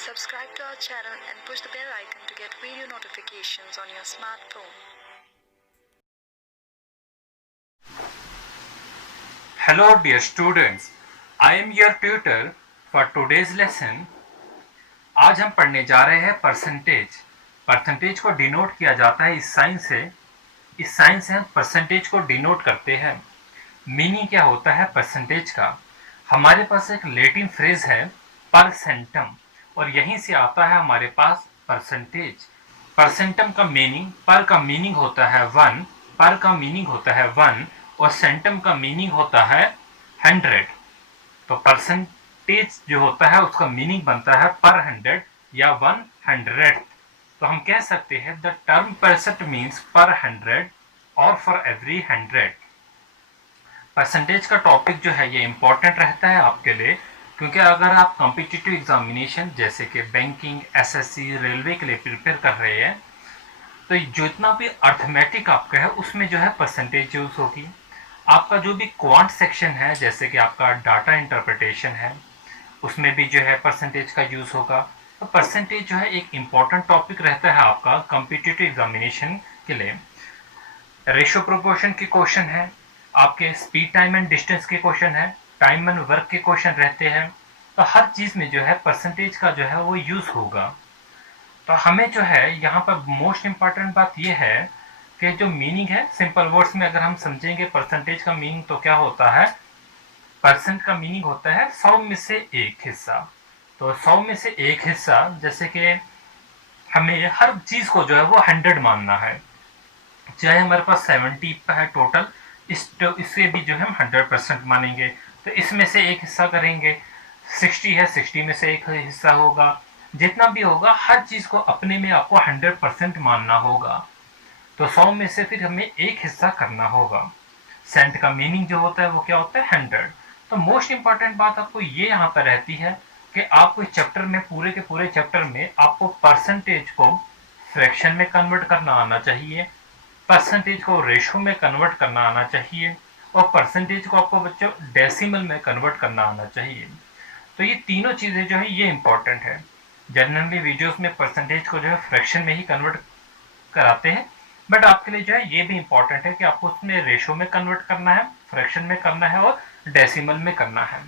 Subscribe to our channel and push the bell icon to get video notifications on your smartphone. Hello dear students, I am your tutor for today's lesson. आज हम पढ़ने जा रहे हैं percentage. Percentage को denote किया जाता है इस साइन से। इस साइन से हम परसेंटेज को डिनोट करते हैं। मीनिंग क्या होता है परसेंटेज का? हमारे पास एक लैटिन फ्रेज है परसेंटम और यहीं से आता है हमारे पास परसेंटेज। परसेंटम का मीनिंग, पर का मीनिंग होता है वन, पर का मीनिंग होता है वन और सेंटम का मीनिंग होता है 100। तो परसेंटेज जो होता है उसका मीनिंग बनता है पर 100 या 100। तो हम कह सकते हैं द टर्म परसेंट मीन्स पर 100 और फॉर एवरी 100। परसेंटेज का टॉपिक जो है ये इंपॉर्टेंट रहता है आपके लिए, क्योंकि अगर आप कॉम्पिटिटिव एग्जामिनेशन जैसे कि बैंकिंग, एसएससी, रेलवे के लिए प्रिपेयर कर रहे हैं तो जितना भी अर्थमेटिक आपका है उसमें जो है परसेंटेज यूज होगी। आपका जो भी क्वांट सेक्शन है जैसे कि आपका डाटा इंटरप्रिटेशन है उसमें भी जो है परसेंटेज का यूज होगा। तो परसेंटेज जो है एक इम्पॉर्टेंट टॉपिक रहता है आपका कॉम्पिटिटिव एग्जामिनेशन के लिए। रेशियो प्रोपोर्शन के क्वेश्चन है, आपके स्पीड, टाइम एंड डिस्टेंस के क्वेश्चन है, टाइम एंड वर्क के क्वेश्चन रहते हैं। तो हर चीज में जो है परसेंटेज का जो है वो यूज होगा। तो हमें जो है यहाँ पर मोस्ट इंपॉर्टेंट बात यह है कि जो मीनिंग है सिंपल वर्ड्स में अगर हम समझेंगे परसेंटेज का मीनिंग तो क्या होता है। परसेंट का मीनिंग होता है 100 में से एक हिस्सा। तो 100 में से एक हिस्सा, जैसे कि हमें हर चीज को जो है वो 100 मानना है। चाहे हमारे पास 70 है टोटल, इससे भी जो है हम 100% मानेंगे। तो इसमें से एक हिस्सा करेंगे। 60 है, 60 में से एक हिस्सा होगा। जितना भी होगा हर चीज को अपने में आपको 100% मानना होगा। तो 100 में से फिर हमें एक हिस्सा करना होगा। सेंट का मीनिंग जो होता है वो क्या होता है 100। तो मोस्ट इंपॉर्टेंट बात आपको ये यहाँ पर रहती है कि आपको इस चैप्टर में, पूरे के पूरे चैप्टर में आपको परसेंटेज को फ्रैक्शन में कन्वर्ट करना आना चाहिए, परसेंटेज को रेशो में कन्वर्ट करना आना चाहिए और परसेंटेज को आपको बच्चों डेसिमल में कन्वर्ट करना आना चाहिए। तो ये तीनों चीजें जो है ये इंपॉर्टेंट है। जनरली वीडियोस में परसेंटेज को जो है फ्रैक्शन में ही कन्वर्ट कराते हैं, बट आपके लिए जो है ये भी इंपॉर्टेंट है कि आपको उसमें रेशो में कन्वर्ट करना है, फ्रैक्शन में करना है और डेसिमल में करना है।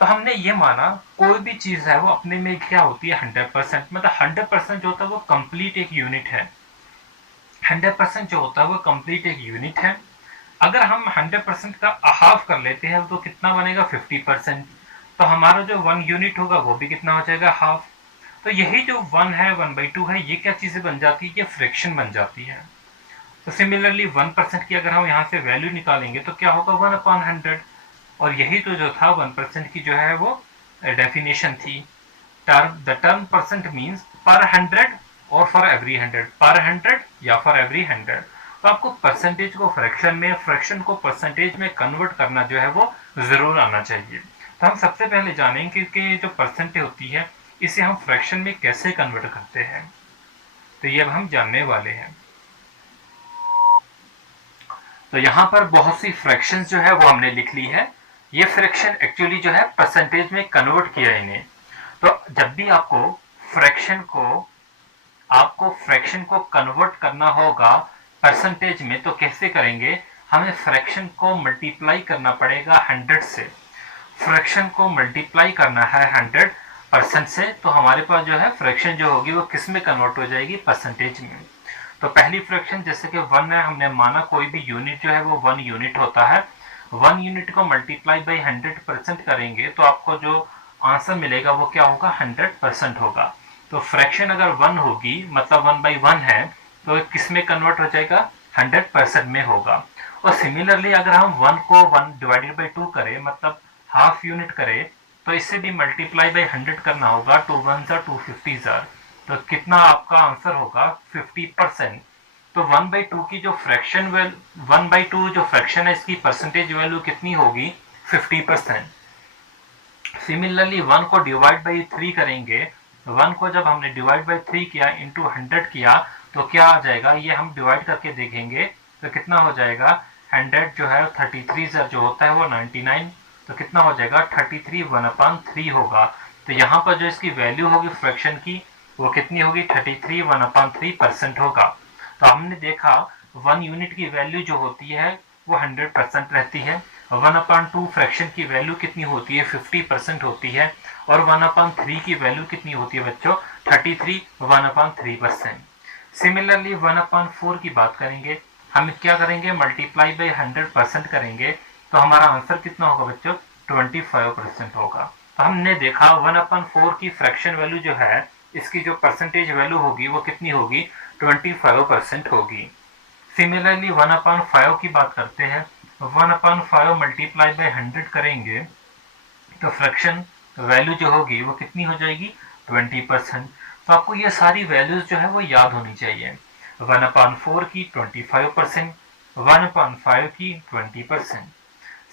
तो हमने ये माना कोई भी चीज है वो अपने में क्या होती है 100%, मतलब 100% जो होता है वो कंप्लीट एक यूनिट है। 100% जो होता है वो कंप्लीट एक यूनिट है। अगर हम 100% का हाफ कर लेते हैं तो कितना बनेगा 50%। तो हमारा जो 1 यूनिट होगा वो भी कितना हो जाएगा हाफ। तो यही जो 1 है 1/2 है ये क्या चीजें बन जाती है, ये फ्रैक्शन बन जाती है। तो सिमिलरली 1% की अगर हम यहाँ से वैल्यू निकालेंगे तो क्या होगा 1/100। और यही तो जो था 1% की जो है वो डेफिनेशन थी। द टर्म परसेंट मीन्स पर 100 और फॉर एवरी 100, पर 100 या फॉर एवरी 100। तो आपको परसेंटेज को फ्रैक्शन में, फ्रैक्शन को परसेंटेज में कन्वर्ट करना जो है वो जरूर आना चाहिए। तो हम सबसे पहले जानेंगे कि जो परसेंटेज होती है इसे हम फ्रैक्शन में कैसे कन्वर्ट करते हैं। तो ये अब हम जानने वाले हैं। तो यहाँ पर बहुत सी फ्रैक्शंस जो है वो हमने लिख ली है। ये फ्रैक्शन एक्चुअली जो है परसेंटेज में कन्वर्ट किया इन्हें। तो जब भी आपको फ्रैक्शन को कन्वर्ट करना होगा परसेंटेज में तो कैसे करेंगे, हमें फ्रैक्शन को मल्टीप्लाई करना पड़ेगा 100 से। फ्रैक्शन को मल्टीप्लाई करना है 100% से, तो हमारे पास जो है फ्रैक्शन जो होगी वो किस में कन्वर्ट हो जाएगी, परसेंटेज में। तो पहली फ्रैक्शन जैसे कि 1 है, हमने माना कोई भी यूनिट जो है वो 1 यूनिट होता है। 1 यूनिट को मल्टीप्लाई बाई 100% करेंगे तो आपको जो आंसर मिलेगा वो क्या होगा 100% होगा। तो फ्रैक्शन अगर 1 होगी मतलब 1/1 है तो किस में कन्वर्ट हो जाएगा 100% में होगा। और सिमिलरली अगर हम 1 को 1 डिवाइडेड बाई 2 करें मतलब हाफ यूनिट करें तो इससे भी मल्टीप्लाई बाई 100 करना होगा। 2 1 250 तो कितना आपका आंसर होगा 50%। तो 1/2 की जो फ्रैक्शन 1/2 जो फ्रैक्शन है इसकी परसेंटेज वैल्यू कितनी होगी 50%। सिमिलरली 1 को डिवाइड बाई 3 करेंगे, 1 को जब हमने डिवाइड बाई 3 किया इंटू 100 किया तो क्या आ जाएगा, ये हम डिवाइड करके देखेंगे तो कितना हो जाएगा 100 जो है 33 जो होता है वो 99। तो कितना हो जाएगा 33 1/3 होगा। तो तो यहाँ पर जो इसकी वैल्यू होगी फ्रैक्शन की वो कितनी होगी 33 1/3% होगा। तो हमने देखा 1 यूनिट की वैल्यू जो होती है वो 100% रहती है, 1/2 फ्रैक्शन की वैल्यू कितनी होती है 50% होती है, और 1/3 की वैल्यू कितनी होती है बच्चों 33 1/3%। सिमिलरली 1/4 की बात करेंगे, हम क्या करेंगे मल्टीप्लाई बाई 100% करेंगे, तो हमारा आंसर कितना होगा बच्चों 25% होगा। तो हमने देखा 1/4 की फ्रैक्शन वैल्यू जो है इसकी जो परसेंटेज वैल्यू होगी वो कितनी होगी 25% होगी। सिमिलरली 1/5 की बात करते हैं, 1/5 मल्टीप्लाई बाई 100 करेंगे तो फ्रैक्शन वैल्यू जो होगी वो कितनी हो जाएगी 20%। तो आपको ये सारी वैल्यूज जो है वो याद होनी चाहिए, 1/4 की 25%, 1/5 की 20%।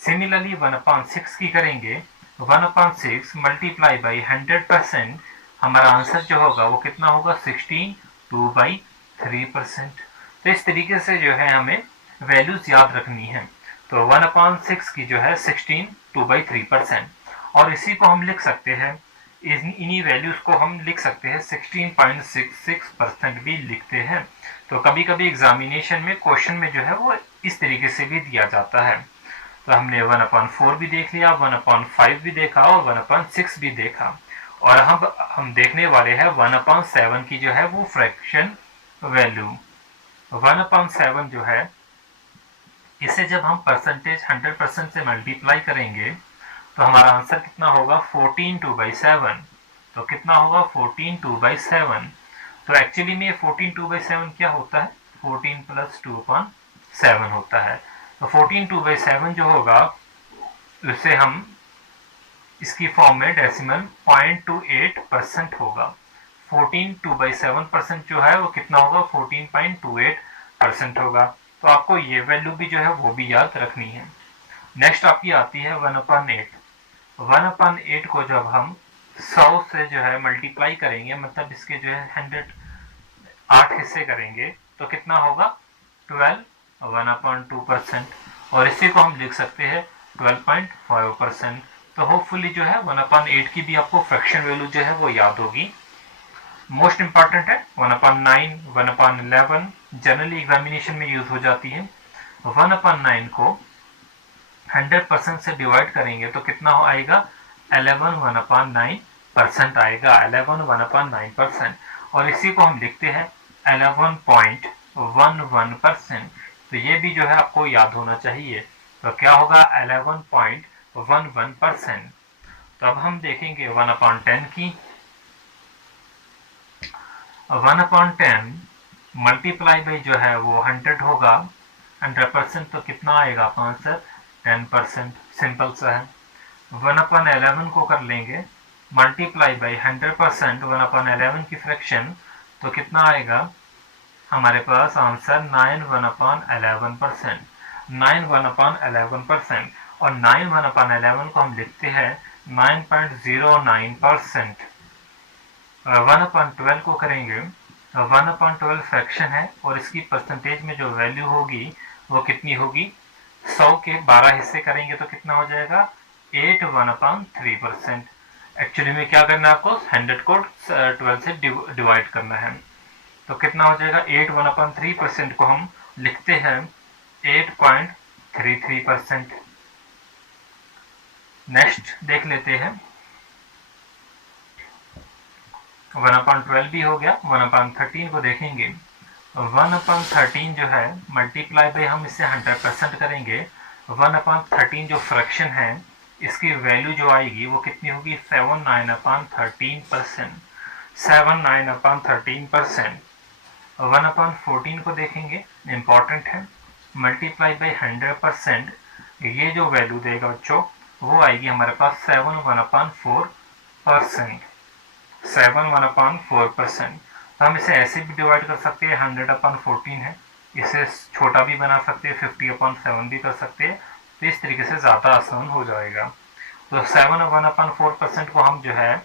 सिमिलरली 1/6 की करेंगे, 1/6 मल्टीप्लाई बाई 100%, हमारा आंसर जो होगा वो कितना होगा 16 2/3%। तो इस तरीके से जो है हमें वैल्यूज याद रखनी है। तो 1/6 की जो है 16 2/3%, और इसी को हम लिख सकते हैं, इन्हीं वैल्यूज को हम लिख सकते हैं 16.66% भी लिखते हैं। तो कभी कभी एग्जामिनेशन में क्वेश्चन में जो है वो इस तरीके से भी दिया जाता है। तो हमने 1/4 भी देख लिया, 1/5 भी देखा और 1/6 भी देखा, और हम देखने वाले हैं 1/7 की जो है वो फ्रैक्शन वैल्यू। 1/7 जो है इसे जब हम परसेंटेज 100% से मल्टीप्लाई करेंगे तो हमारा आंसर कितना होगा 14 2/7। तो कितना होगा 14 2/7। तो एक्चुअली में 14 2/7 क्या होता है 14 + 2/7 होता है। तो 14 2/7 जो होगा उसे हम इसकी फॉर्म में डेसिमल 0.28% होगा। 14 2/7% जो है वो कितना होगा 14.28% होगा। तो आपको ये वैल्यू भी जो है वो भी याद रखनी है। नेक्स्ट आपकी आती है 1/8। 1/8 को जब हम 100 से जो है मल्टीप्लाई करेंगे, मतलब इसके जो है 8 हिस्से करेंगे, तो कितना होगा 12 1/2%, और इसी को हम लिख सकते हैं 12.5%। तो होपफुली जो है 1/8 की भी आपको फ्रैक्शन वैल्यू जो है वो याद होगी। मोस्ट इंपॉर्टेंट है 1/9 1/11 जनरली एग्जामिनेशन में यूज हो जाती है। 1/9 को 100% से डिवाइड करेंगे तो कितना हो आएगा 11 1/9% आएगा, 11 1/9%, और इसी को हम लिखते हैं 11.11%। तो ये भी जो है आपको याद होना चाहिए। तो क्या होगा 11.11%। तो अब हम देखेंगे 1/10 की। 1/10 मल्टीप्लाई बाई जो है वो 100 होगा, 100%, तो कितना आएगा आपका आंसर 10%, सिंपल सा है। 1/11 को कर लेंगे मल्टीप्लाई बाई 100%, 1/11 की फ्रैक्शन, तो कितना आएगा हमारे पास आंसर 9 1/11%, 9 1/11%, और 9 1/11 को हम लिखते हैं 9.09%। 1/12 को करेंगे, 1/12 फ्रैक्शन है और इसकी परसेंटेज में जो वैल्यू होगी वो कितनी होगी 100 के 12 हिस्से करेंगे तो कितना हो जाएगा 8 1/3%। एक्चुअली में क्या करना है आपको 100 को 12 से डिवाइड करना है, तो कितना हो जाएगा 8 1/3% को हम लिखते हैं 8.33%। नेक्स्ट देख लेते हैं 1/12 भी हो गया। 1/13 को देखेंगे, 1/13 जो है मल्टीप्लाई बाई हम इसे 100% करेंगे, 1/13 जो फ्रैक्शन है इसकी वैल्यू जो आएगी वो कितनी होगी 79/13%, 79/13%। 1/14 को देखेंगे, इंपॉर्टेंट है, मल्टीप्लाई बाई 100%, ये जो वैल्यू देगा बच्चों वो आएगी हमारे पास 7 1/4%, 7 1/4%। तो हम इसे ऐसे भी डिवाइड कर सकते हैं, 100/14 है, इसे छोटा भी बना सकते हैं, 50/7 भी कर सकते हैं, तो इस तरीके से ज़्यादा आसान हो जाएगा। तो 7 1/4% को हम जो है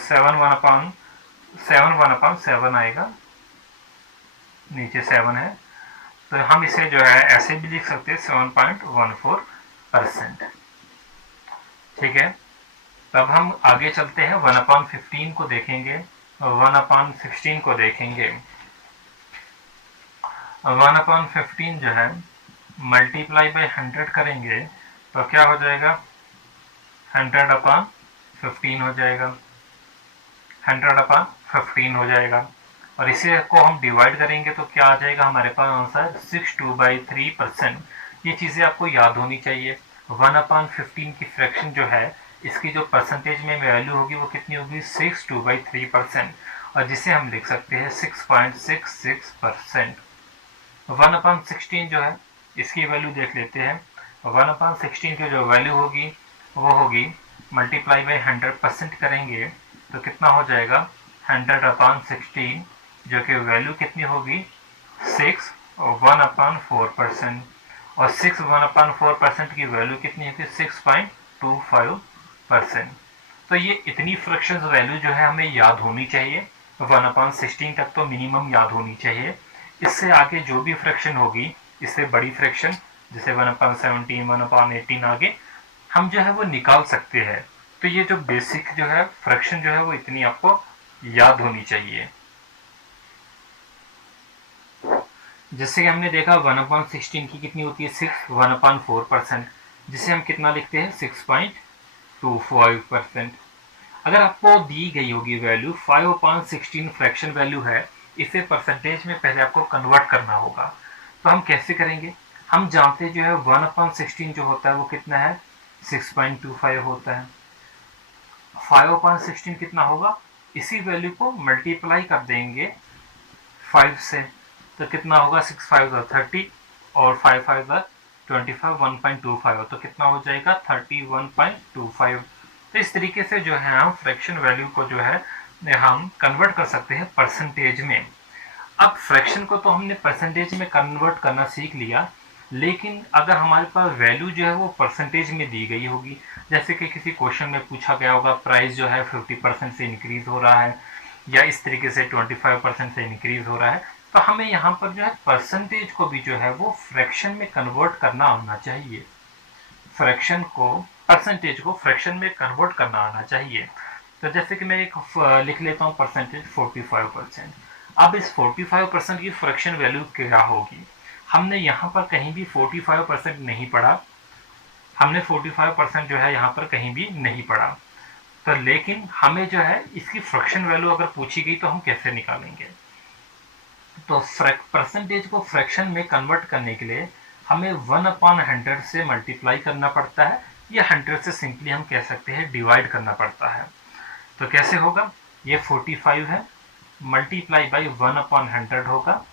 7 आएगा, नीचे 7 है, तो हम इसे जो है ऐसे भी लिख सकते हैं 7.14%। ठीक है, तब हम आगे चलते हैं 1/15 को देखेंगे, 1/16 को देखेंगे। 1/15 जो है मल्टीप्लाई बाय 100 करेंगे तो क्या हो जाएगा, 100/15 हो जाएगा, 100/15 हो जाएगा। और इसे को हम डिवाइड करेंगे तो क्या आ जाएगा हमारे पास आंसर 62/3%। ये चीज़ें आपको याद होनी चाहिए। 1/15 की फ्रैक्शन जो है इसकी जो परसेंटेज में वैल्यू होगी वो कितनी होगी, 62/3%, और जिसे हम लिख सकते हैं 6.66%। 1/16 जो है इसकी वैल्यू देख लेते हैं। 1/16 की जो वैल्यू होगी वो होगी, मल्टीप्लाई बाई 100% करेंगे तो कितना हो जाएगा 100/16, जो कि वैल्यू कितनी होगी 6 और 1/4%, और 6 1/4% की वैल्यू कितनी होगी 6.25%। तो ये इतनी फ्रैक्शंस वैल्यू जो है हमें याद होनी चाहिए, 1/16 तक तो मिनिमम याद होनी चाहिए। इससे आगे जो भी फ्रैक्शन होगी, इससे बड़ी फ्रैक्शन जैसे 1/17, 1/18 आगे हम जो है वो निकाल सकते हैं। तो ये जो बेसिक जो है फ्रैक्शन जो है वो इतनी आपको याद होनी चाहिए। जैसे कि हमने देखा 1/16 की कितनी होती है 6, 1/4%, जिसे हम कितना लिखते हैं 6.25%। अगर आपको दी गई होगी वैल्यू 5/16 फ्रैक्शन वैल्यू है, इसे परसेंटेज में पहले आपको कन्वर्ट करना होगा। तो हम कैसे करेंगे, हम जानते जो है 1/16 जो होता है वो कितना है 6.25 होता है। 5/16 कितना होगा, इसी वैल्यू को मल्टीप्लाई कर देंगे 5 से, तो कितना होगा 6 5 30 और 5 5 25, 1.25, तो कितना हो जाएगा 31.25। तो इस तरीके से जो है हम फ्रैक्शन वैल्यू को जो है हम कन्वर्ट कर सकते हैं परसेंटेज में। अब फ्रैक्शन को तो हमने परसेंटेज में कन्वर्ट करना सीख लिया, लेकिन अगर हमारे पास वैल्यू जो है वो परसेंटेज में दी गई होगी, जैसे कि किसी क्वेश्चन में पूछा गया होगा प्राइस जो है 50% से इंक्रीज हो रहा है, या इस तरीके से 25% से इंक्रीज हो रहा है, तो हमें यहाँ पर जो है परसेंटेज को भी जो है वो फ्रैक्शन में कन्वर्ट करना आना चाहिए। फ्रैक्शन को परसेंटेज को फ्रैक्शन में कन्वर्ट करना आना चाहिए। तो जैसे कि मैं एक लिख लेता हूँ परसेंटेज 45%। अब इस 45% की फ्रैक्शन वैल्यू क्या होगी, हमने यहाँ पर कहीं भी 45% नहीं पढ़ा, हमने 45% जो है यहाँ पर कहीं भी नहीं पढ़ा। तो लेकिन हमें जो है इसकी फ्रैक्शन वैल्यू अगर पूछी गई तो हम कैसे निकालेंगे, तो परसेंटेज को फ्रैक्शन में कन्वर्ट करने के लिए हमें 1/100 से मल्टीप्लाई करना पड़ता है, या 100 से सिंपली हम कह सकते हैं डिवाइड करना पड़ता है। तो कैसे होगा, ये 45 है, मल्टीप्लाई बाई 1/100 होगा।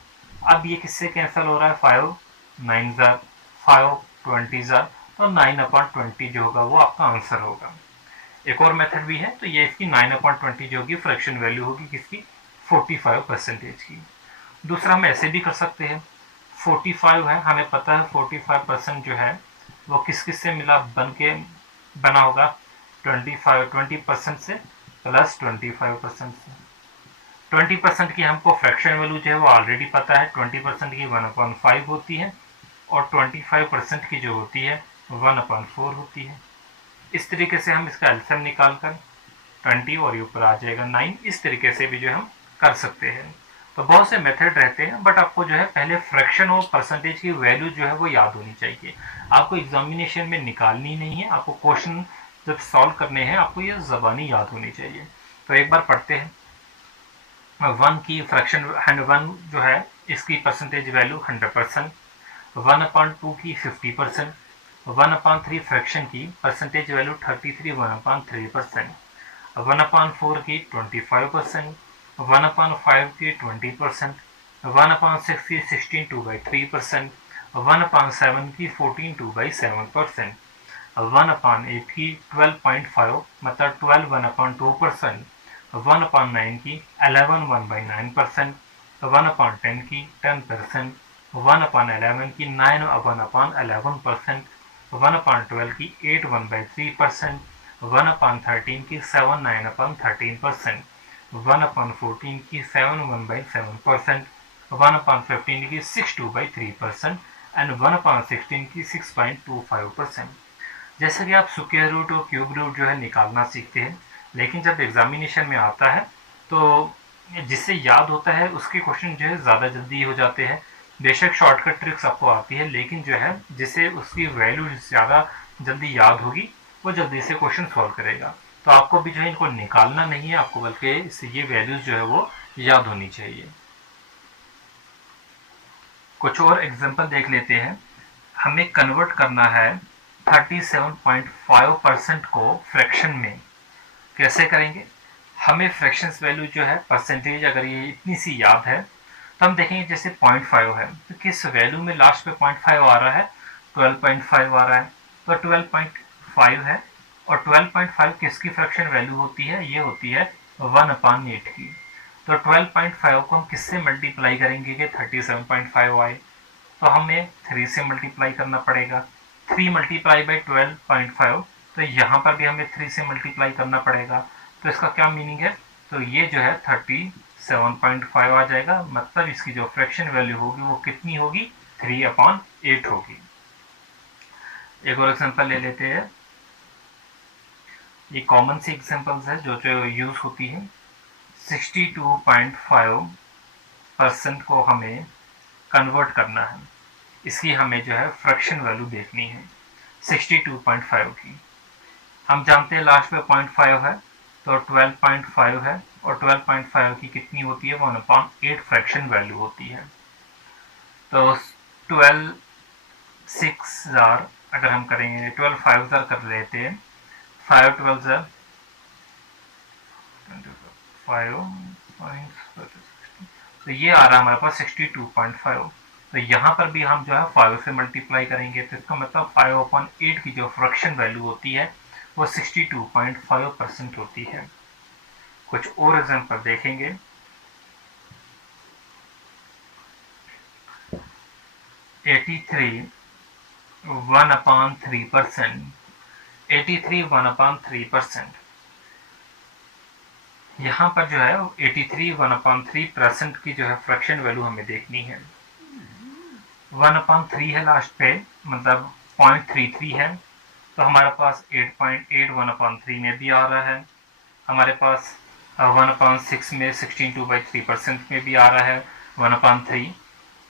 अब ये किससे कैंसिल हो रहा है, 5 9 5 20, तो 9/20 जो होगा वो आपका आंसर होगा। एक और मेथड भी है, तो ये इसकी 9/20 जो होगी फ्रैक्शन वैल्यू होगी किसकी 45% की। दूसरा हम ऐसे भी कर सकते हैं, 45 है, हमें पता है 45% जो है वो किस किस से मिला बना होगा 20% से प्लस 25% से। 20% की हमको फ्रैक्शन वैल्यू जो है वो ऑलरेडी पता है, 20% की 1/5 होती है, और 25% की जो होती है 1/4 होती है। इस तरीके से हम इसका एलसीएम निकाल कर 20 और ये ऊपर आ जाएगा 9, इस तरीके से भी जो हम कर सकते हैं। तो बहुत से मेथड रहते हैं, बट आपको जो है पहले फ्रैक्शन और परसेंटेज की वैल्यू जो है वो याद होनी चाहिए। आपको एग्जामिनेशन में निकालनी नहीं है, आपको क्वेश्चन जब सॉल्व करने हैं आपको ये ज़बानी याद होनी चाहिए। तो एक बार पढ़ते हैं, 1 की फ्रैक्शन 1 जो है इसकी परसेंटेज वैल्यू 100%, 1/2 की 50%, 1/3 फ्रैक्शन की परसेंटेज वैल्यू 33 1/3%, 1/4 की 25%, 1/5 की 20%, 1/6 की 16 2/3%, 1/7 की 14 2/7%, 1/8 की 12.5 मतलब 12 1/2%, 1/9 की 11 1/9%, 1/10 की 10%, 1/11 की 9 1/11%, 1/12 की 8 1/3%, 1/13 की 7 9/13%, 1/14 की 7 1/7%, 1/15 की 6 2/3%, and 1/16 की 6.25%। जैसे कि आप स्क्वायर रूट और क्यूब रूट जो है निकालना सीखते हैं, लेकिन जब एग्जामिनेशन में आता है तो जिससे याद होता है उसके क्वेश्चन जो है ज़्यादा जल्दी हो जाते हैं। बेशक शॉर्टकट ट्रिक्स आपको आती है, लेकिन जो है जिसे उसकी वैल्यू ज़्यादा जल्दी याद होगी वो जल्दी से क्वेश्चन सॉल्व करेगा। तो आपको भी जो है इनको निकालना नहीं है आपको, बल्कि इससे ये वैल्यूज जो है वो याद होनी चाहिए। कुछ और एग्जांपल देख लेते हैं। हमें कन्वर्ट करना है 37.5% को फ्रैक्शन में। कैसे करेंगे? हमें फ्रैक्शंस वैल्यू जो है परसेंटेज अगर ये इतनी सी याद है तो हम देखेंगे जैसे 0.5 है तो किस वैल्यू में लास्ट पे 0.5 आ रहा है, 12.5 आ रहा है, तो 12.5 है। और 12.5 किसकी फ्रैक्शन वैल्यू होती है? ये होती है 1/8 की। तो 12.5 को हम किससे मल्टीप्लाई करेंगे कि 37.5 आए? तो हमें 3 से मल्टीप्लाई करना पड़ेगा। 3 मल्टीप्लाई बाई 12.5, तो यहाँ पर भी हमें 3 से मल्टीप्लाई करना पड़ेगा। तो इसका क्या मीनिंग है? तो ये जो है 37.5 आ जाएगा, मतलब इसकी जो फ्रैक्शन वैल्यू होगी वो कितनी होगी? 3/8 होगी। एक और एग्जांपल ले लेते हैं। ये कॉमन सी एग्जांपल्स है जो जो यूज होती है। 62.5% को हमें कन्वर्ट करना है, इसकी हमें जो है फ्रैक्शन वैल्यू देखनी है 62.5 की। हम जानते हैं लास्ट में 0.5 है तो 12.5 है, और 12.5 की कितनी होती है? 1/8 फ्रैक्शन वैल्यू होती है। तो 12 6,000 अगर हम करेंगे, 12 5,000 कर लेते हैं, 5 12 5, तो ये आ रहा है हमारे पास 62.5। तो यहाँ पर भी हम जो है 5 से मल्टीप्लाई करेंगे, तो इसका मतलब 5/8 की जो फ्रैक्शन वैल्यू होती है वो 62.5% होती है। कुछ और एग्जांपल देखेंगे। 83 1/3%, 83 1/3%। यहाँ पर जो है 83 1/3% की जो है फ्रैक्शन वैल्यू हमें देखनी है। 1/3 है लास्ट पे, मतलब 0.33 है, तो हमारे पास 8.8 1/3 में भी आ रहा है। हमारे पास 1/6 में 16/3% में भी आ रहा है 1/3।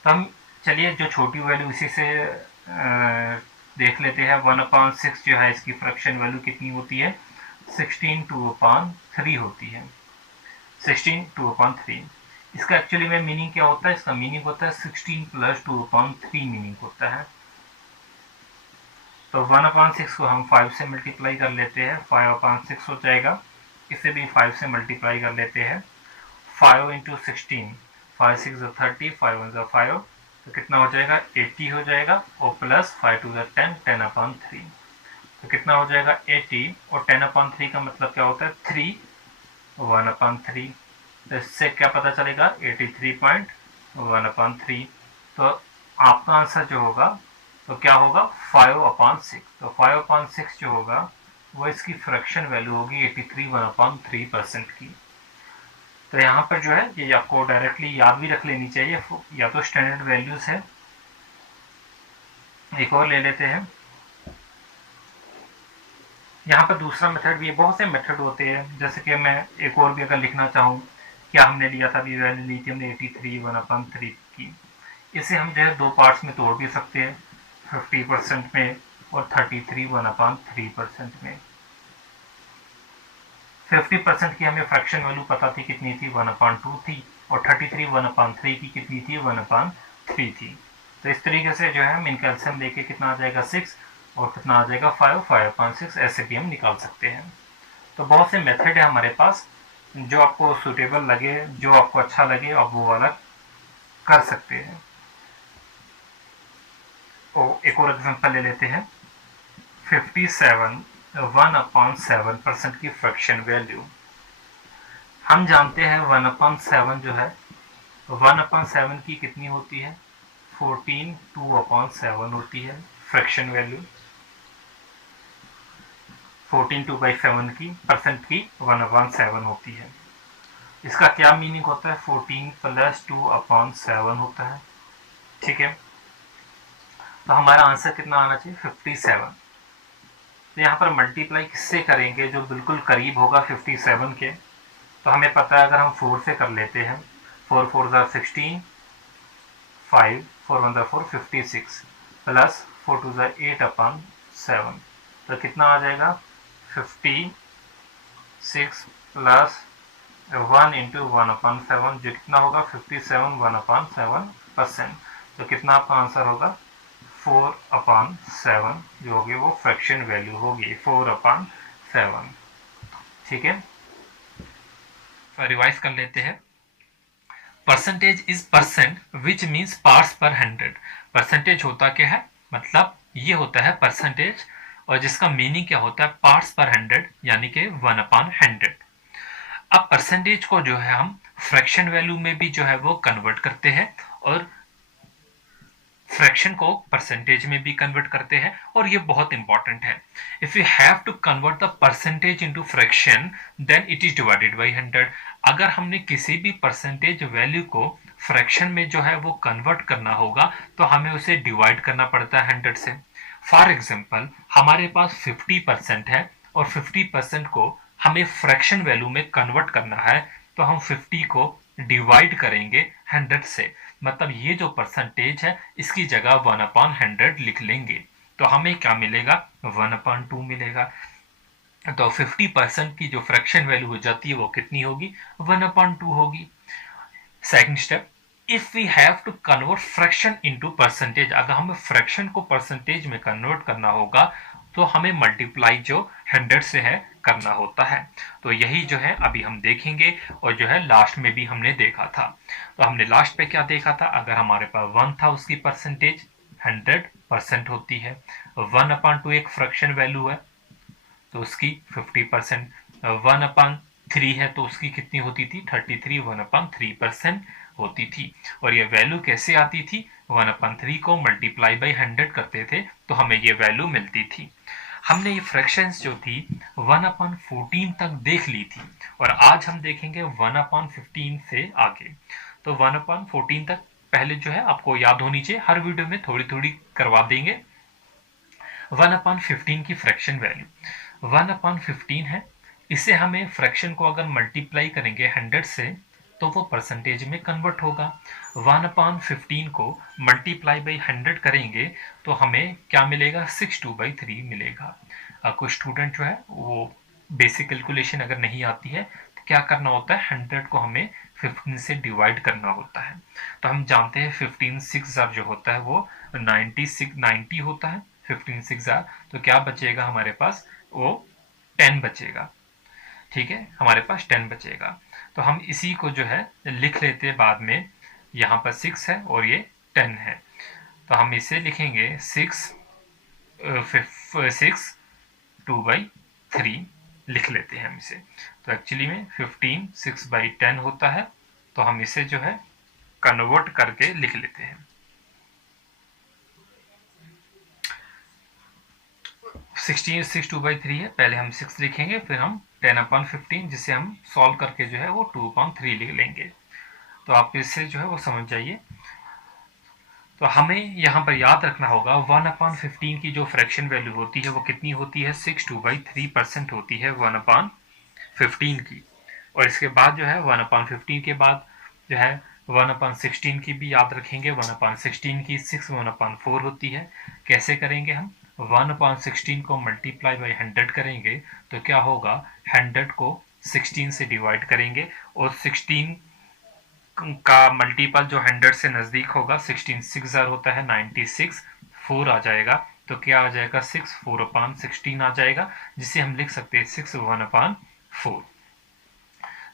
तो हम चलिए जो छोटी वैल्यू इसी से देख लेते हैं। 1/6 जो है इसकी फ्रैक्शन वैल्यू कितनी होती है? 16 2/3 होती है। 16 2/3। इसका एक्चुअली में मीनिंग क्या होता है? इसका मीनिंग होता है 16 + 2/3 मीनिंग होता है। तो 1/6 को हम 5 से मल्टीप्लाई कर लेते हैं, 5/6 हो जाएगा। इसे भी 5 से मल्टीप्लाई कर लेते हैं, 5 × 16, 5 6 30, 5 1 5, तो कितना हो जाएगा? 80 हो जाएगा, और प्लस 5 2 10, 10/3। तो कितना हो जाएगा? 80, और 10/3 का मतलब क्या होता है? 3 1/3। तो इससे क्या पता चलेगा? 83.1/3। तो आपका आंसर जो होगा तो क्या होगा? 5/6। तो 5/6 जो होगा वो इसकी फ्रैक्शन वैल्यू होगी 83 1/3% की। तो यहाँ पर जो है ये आपको डायरेक्टली याद भी रख लेनी चाहिए, या तो स्टैंडर्ड वैल्यूज है। एक और ले लेते हैं। यहाँ पर दूसरा मेथड भी है, बहुत से मेथड होते हैं। जैसे कि मैं एक और भी अगर लिखना चाहूँ, क्या हमने लिया था, अभी वैल्यू ली थी हमने 83 1/3 की। इसे हम जो है दो पार्ट्स में तोड़ भी सकते हैं, 50% में और 33 1/3% में। 50% की हमें फ्रैक्शन वैल्यू पता थी, कितनी थी? 1/2 थी, और 33 1/3 की कितनी थी? 1/3 थी। तो इस तरीके से जो है हम इनका एलसीएम लेके कितना आ जाएगा? 6, और कितना आ जाएगा? 5, 5/6, ऐसे भी हम निकाल सकते हैं। तो बहुत से मेथड है हमारे पास, जो आपको सूटेबल लगे, जो आपको अच्छा लगे, आप वो वाला कर सकते हैं। तो एक और एग्जांपल ले लेते हैं। 57 1/7% की फ्रैक्शन वैल्यू। हम जानते हैं 1/7 जो है, 1/7 की कितनी होती है? 14 2/7 होती है फ्रैक्शन वैल्यू। 14 2/7 की परसेंट की 1/7 होती है। इसका क्या मीनिंग होता है? 14 + 2/7 होता है। ठीक है, तो हमारा आंसर कितना आना चाहिए? 57। तो यहाँ पर मल्टीप्लाई किससे करेंगे जो बिल्कुल करीब होगा 57 के। तो हमें पता है अगर हम 4 से कर लेते हैं, 4 4 ज़ा 16, 5 4 1 ज़ा 4 56 प्लस 4 2 ज़ा 8 अपन 7, तो कितना आ जाएगा 56 प्लस 1 इंटू 1/7 जो कितना होगा 57 1/7%। तो कितना आपका आंसर होगा 4/7 जो होगी वो फ्रैक्शन वैल्यू होगी 4/7। ठीक है, तो रिवाइज कर लेते हैं। Percentage is percent which means parts पर 100। परसेंटेज होता क्या है, मतलब ये होता है परसेंटेज और जिसका मीनिंग क्या होता है पार्ट्स पर 100 यानी कि 1/100। अब परसेंटेज को जो है हम फ्रैक्शन वैल्यू में भी जो है वो कन्वर्ट करते हैं और फ्रैक्शन को परसेंटेज में भी कन्वर्ट करते हैं और ये बहुत इंपॉर्टेंट है। If you have to convert the percentage into fraction then it is divided by 100। अगर हमने किसी भी परसेंटेज वैल्यू को फ्रैक्शन में जो है वो कन्वर्ट करना होगा तो हमें उसे डिवाइड करना पड़ता है 100 से। फॉर एग्जाम्पल हमारे पास 50% है और 50% को हमें फ्रैक्शन वैल्यू में कन्वर्ट करना है तो हम 50 को डिवाइड करेंगे 100 से, मतलब ये जो परसेंटेज है इसकी जगह 1/100 लिख लेंगे तो हमें क्या मिलेगा 1/2 मिलेगा। तो 50% की जो फ्रैक्शन वैल्यू हो जाती है वो कितनी होगी 1/2 होगी। Second step, if we have to convert fraction into percentage, अगर हमें फ्रैक्शन को परसेंटेज में कन्वर्ट करना होगा तो हमें मल्टीप्लाई जो 100 से है करना होता है। तो यही जो है अभी हम देखेंगे और जो है लास्ट में भी हमने देखा था। तो हमने लास्ट पे क्या देखा था, अगर हमारे पास 1 था उसकी परसेंटेज 100% होती है, 1/2 एक फ्रैक्शन वैल्यू है तो उसकी 50%, 1/3 है तो उसकी कितनी होती थी 33, 1/3% होती थी। और ये वैल्यू कैसे आती थी, 1/3 को मल्टीप्लाई बाई 100 करते थे तो हमें ये वैल्यू मिलती थी। हमने ये फ्रैक्शंस जो थी 1/14 तक देख ली थी और आज हम देखेंगे 1/15 से आगे। तो 1/14 तक पहले जो है आपको याद होनी चाहिए, हर वीडियो में थोड़ी थोड़ी करवा देंगे। 1/15 की फ्रैक्शन वैल्यू 1/15 है, इसे हमें फ्रैक्शन को अगर मल्टीप्लाई करेंगे 100 से तो वो परसेंटेज में कन्वर्ट होगा। 1/15 को मल्टीप्लाई बाई 100 करेंगे तो हमें क्या मिलेगा 62/3 मिलेगा। कुछ स्टूडेंट जो है वो बेसिक कैलकुलेशन अगर नहीं आती है तो क्या करना होता है 100 को हमें 15 से डिवाइड करना होता है। तो हम जानते हैं 15 6 जो होता है वो 90 होता है, 15 6 तो क्या बचेगा हमारे पास वो 10 बचेगा। ठीक है, हमारे पास 10 बचेगा तो हम इसी को जो है लिख लेते हैं बाद में, यहाँ पर 6 है और ये 10 है तो हम इसे लिखेंगे 6 2/3 लिख लेते हैं हम इसे। तो एक्चुअली में 15 6/10 होता है तो हम इसे जो है कन्वर्ट करके लिख लेते हैं। 16 6 2/3 है, पहले हम 6 लिखेंगे फिर हम 10/15 जिसे हम सॉल्व करके जो है वो 2/3 लिख लेंगे। तो आप इससे जो है वो समझ जाइए। तो हमें यहाँ पर याद रखना होगा 1/15 की जो फ्रैक्शन वैल्यू होती है वो कितनी होती है 62/3% होती है 1/15 की। और इसके बाद जो है 1/15 के बाद जो है 1/16 की भी याद रखेंगे, 1/16 की 6 1/4 होती है। कैसे करेंगे हम 1/16 को मल्टीप्लाई बाई 100 करेंगे तो क्या होगा 100 को 16 से डिवाइड करेंगे और 16 का मल्टीपल जो 100 से नजदीक होगा 16 6 होता है 96, 4 आ जाएगा तो क्या आ जाएगा 6 4/16 आ जाएगा जिसे हम लिख सकते हैं 6 1/4।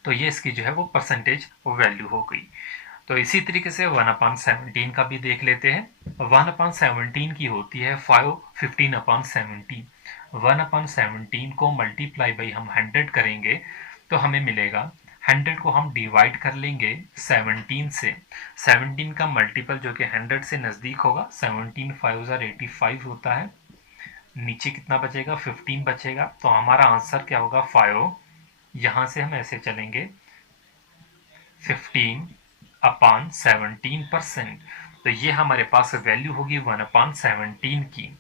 तो ये इसकी जो है वो परसेंटेज वैल्यू हो गई। तो इसी तरीके से 1/17 का भी देख लेते हैं। 1/17 की होती है 15/17। 1/17 को मल्टीप्लाई बाई हम 100 करेंगे तो हमें मिलेगा 100 को हम डिवाइड कर लेंगे 17 से। 17 का मल्टीपल जो कि 100 से नज़दीक होगा 17 5 85 होता है। नीचे कितना बचेगा 15 बचेगा तो हमारा आंसर क्या होगा 5। यहाँ से हम ऐसे चलेंगे 15/17%। तो ये हमारे पास वैल्यू होगी 1/17 की।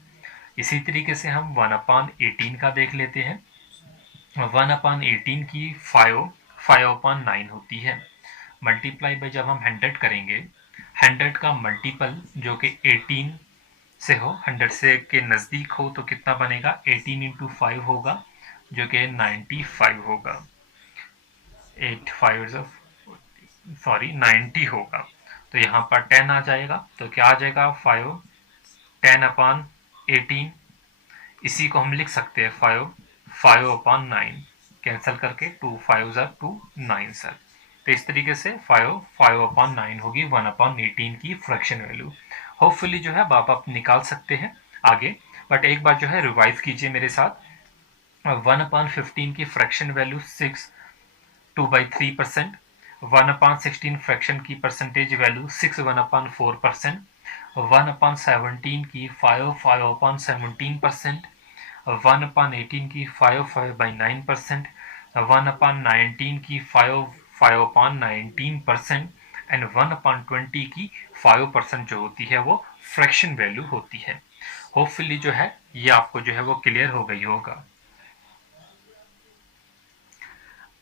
इसी तरीके से हम 1/18 का देख लेते हैं। 1/18 की 5/9 होती है। मल्टीप्लाई बाय जब हम 100 करेंगे, 100 का मल्टीपल जो कि 18 से हो, 100 से के नज़दीक हो, तो कितना बनेगा? 18 इंटू 5 होगा, जो कि 95 होगा। 90 होगा। तो यहाँ पर 10 आ जाएगा, तो क्या आ जाएगा? 10/18। इसी को हम लिख सकते हैं 5/9, कैंसिल करके 2 5 2 9 सर। तो इस तरीके से 5/9 होगी 1/18 की फ्रैक्शन वैल्यू। होपफुली जो है आप निकाल सकते हैं आगे, बट एक बार जो है रिवाइज कीजिए मेरे साथ। 1/15 की फ्रैक्शन वैल्यू 6 2/3%। 1/16 फ्रैक्शन की परसेंटेज वैल्यू 6 1/4%। 1/17 की 5/17%। 1/18 की 5/9%। 1/19 की 5/19% एंड 1/20 की 5% जो होती है वो फ्रैक्शन वैल्यू होती है। होपफुली जो है ये आपको जो है वो क्लियर हो गई होगा।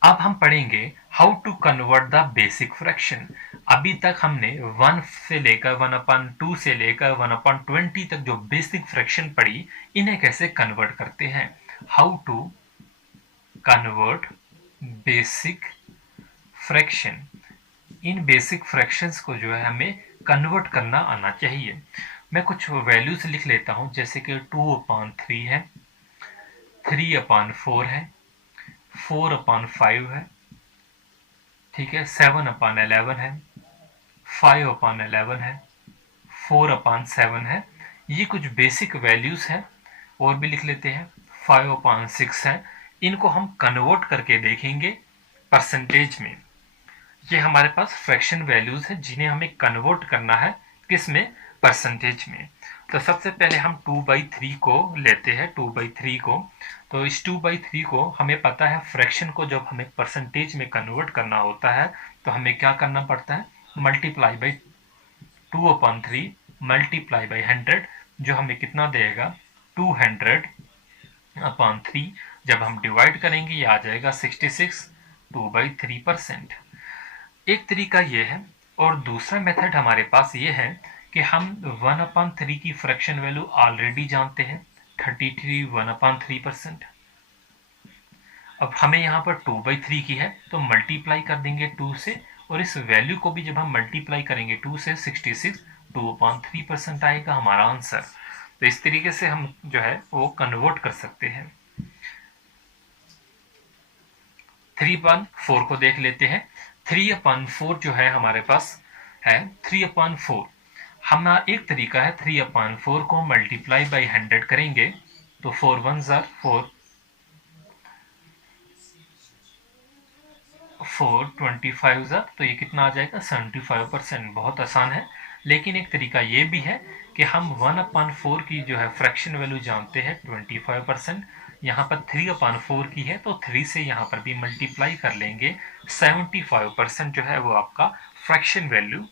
अब हम पढ़ेंगे how to convert the basic fraction. अभी तक हमने 1 से लेकर 1/2 से लेकर 1/20 तक जो बेसिक फ्रैक्शन पढ़ी, इन्हें कैसे कन्वर्ट करते हैं। How to convert basic fraction. इन बेसिक फ्रैक्शंस को जो है हमें कन्वर्ट करना आना चाहिए। मैं कुछ वैल्यूज लिख लेता हूं, जैसे कि 2/3 है, 3/4 है, 4/5 है, ठीक है, 7/11 है, 5/11 है, 4/7 है। ये कुछ बेसिक वैल्यूज हैं। और भी लिख लेते हैं, 5/6 है। इनको हम कन्वर्ट करके देखेंगे परसेंटेज में। ये हमारे पास फ्रैक्शन वैल्यूज है जिन्हें हमें कन्वर्ट करना है, किसमें? परसेंटेज में। तो सबसे पहले हम 2/3 को लेते हैं, 2/3 को। तो इस 2/3 को हमें पता है, फ्रैक्शन को जब हमें परसेंटेज में कन्वर्ट करना होता है तो हमें क्या करना पड़ता है? मल्टीप्लाई बाई 2/3 मल्टीप्लाई बाई 100, जो हमें कितना देगा? 200/3। जब हम डिवाइड करेंगे ये आ जाएगा 66, 2/3%। एक तरीका ये है, और दूसरा मेथड हमारे पास ये है कि हम 1/3 की फ्रैक्शन वैल्यू ऑलरेडी जानते हैं, 33 1/3%। अब हमें यहाँ पर 2/3 की है तो मल्टीप्लाई कर देंगे 2 से, और इस वैल्यू को भी जब हम मल्टीप्लाई करेंगे 2 से, 66 2/3% आएगा हमारा आंसर। तो इस तरीके से हम जो है वो कन्वर्ट कर सकते हैं। 3/4 को देख लेते हैं। 3/4 जो है हमारे पास है 3/4। हम एक तरीका है, 3/4 को मल्टीप्लाई बाई 100 करेंगे तो 4 1 4, 425 तो ये कितना आ जाएगा? 75%। बहुत आसान है। लेकिन एक तरीका ये भी है कि हम 1/4 की जो है फ्रैक्शन वैल्यू जानते हैं 25%। यहाँ पर 3/4 की है तो 3 से यहाँ पर भी मल्टीप्लाई कर लेंगे, 75% जो है वो आपका फ्रैक्शन वैल्यू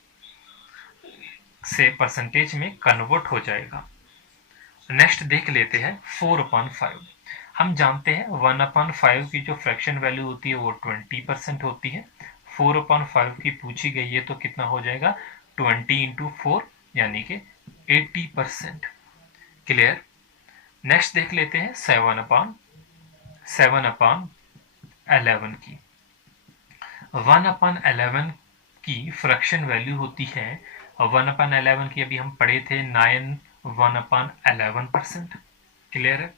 से परसेंटेज में कन्वर्ट हो जाएगा। नेक्स्ट देख लेते हैं 4/5। हम जानते हैं 1/5 की जो फ्रैक्शन वैल्यू होती है वो 20% होती है। 4/5 की पूछी गई है तो कितना हो जाएगा? 20 इंटू 4 यानी कि 80%। क्लियर। नेक्स्ट देख लेते हैं 7/11 की। 1/11 की फ्रैक्शन वैल्यू होती है, 1/11 की अभी हम पढ़े थे 9 1/11%। क्लियर है।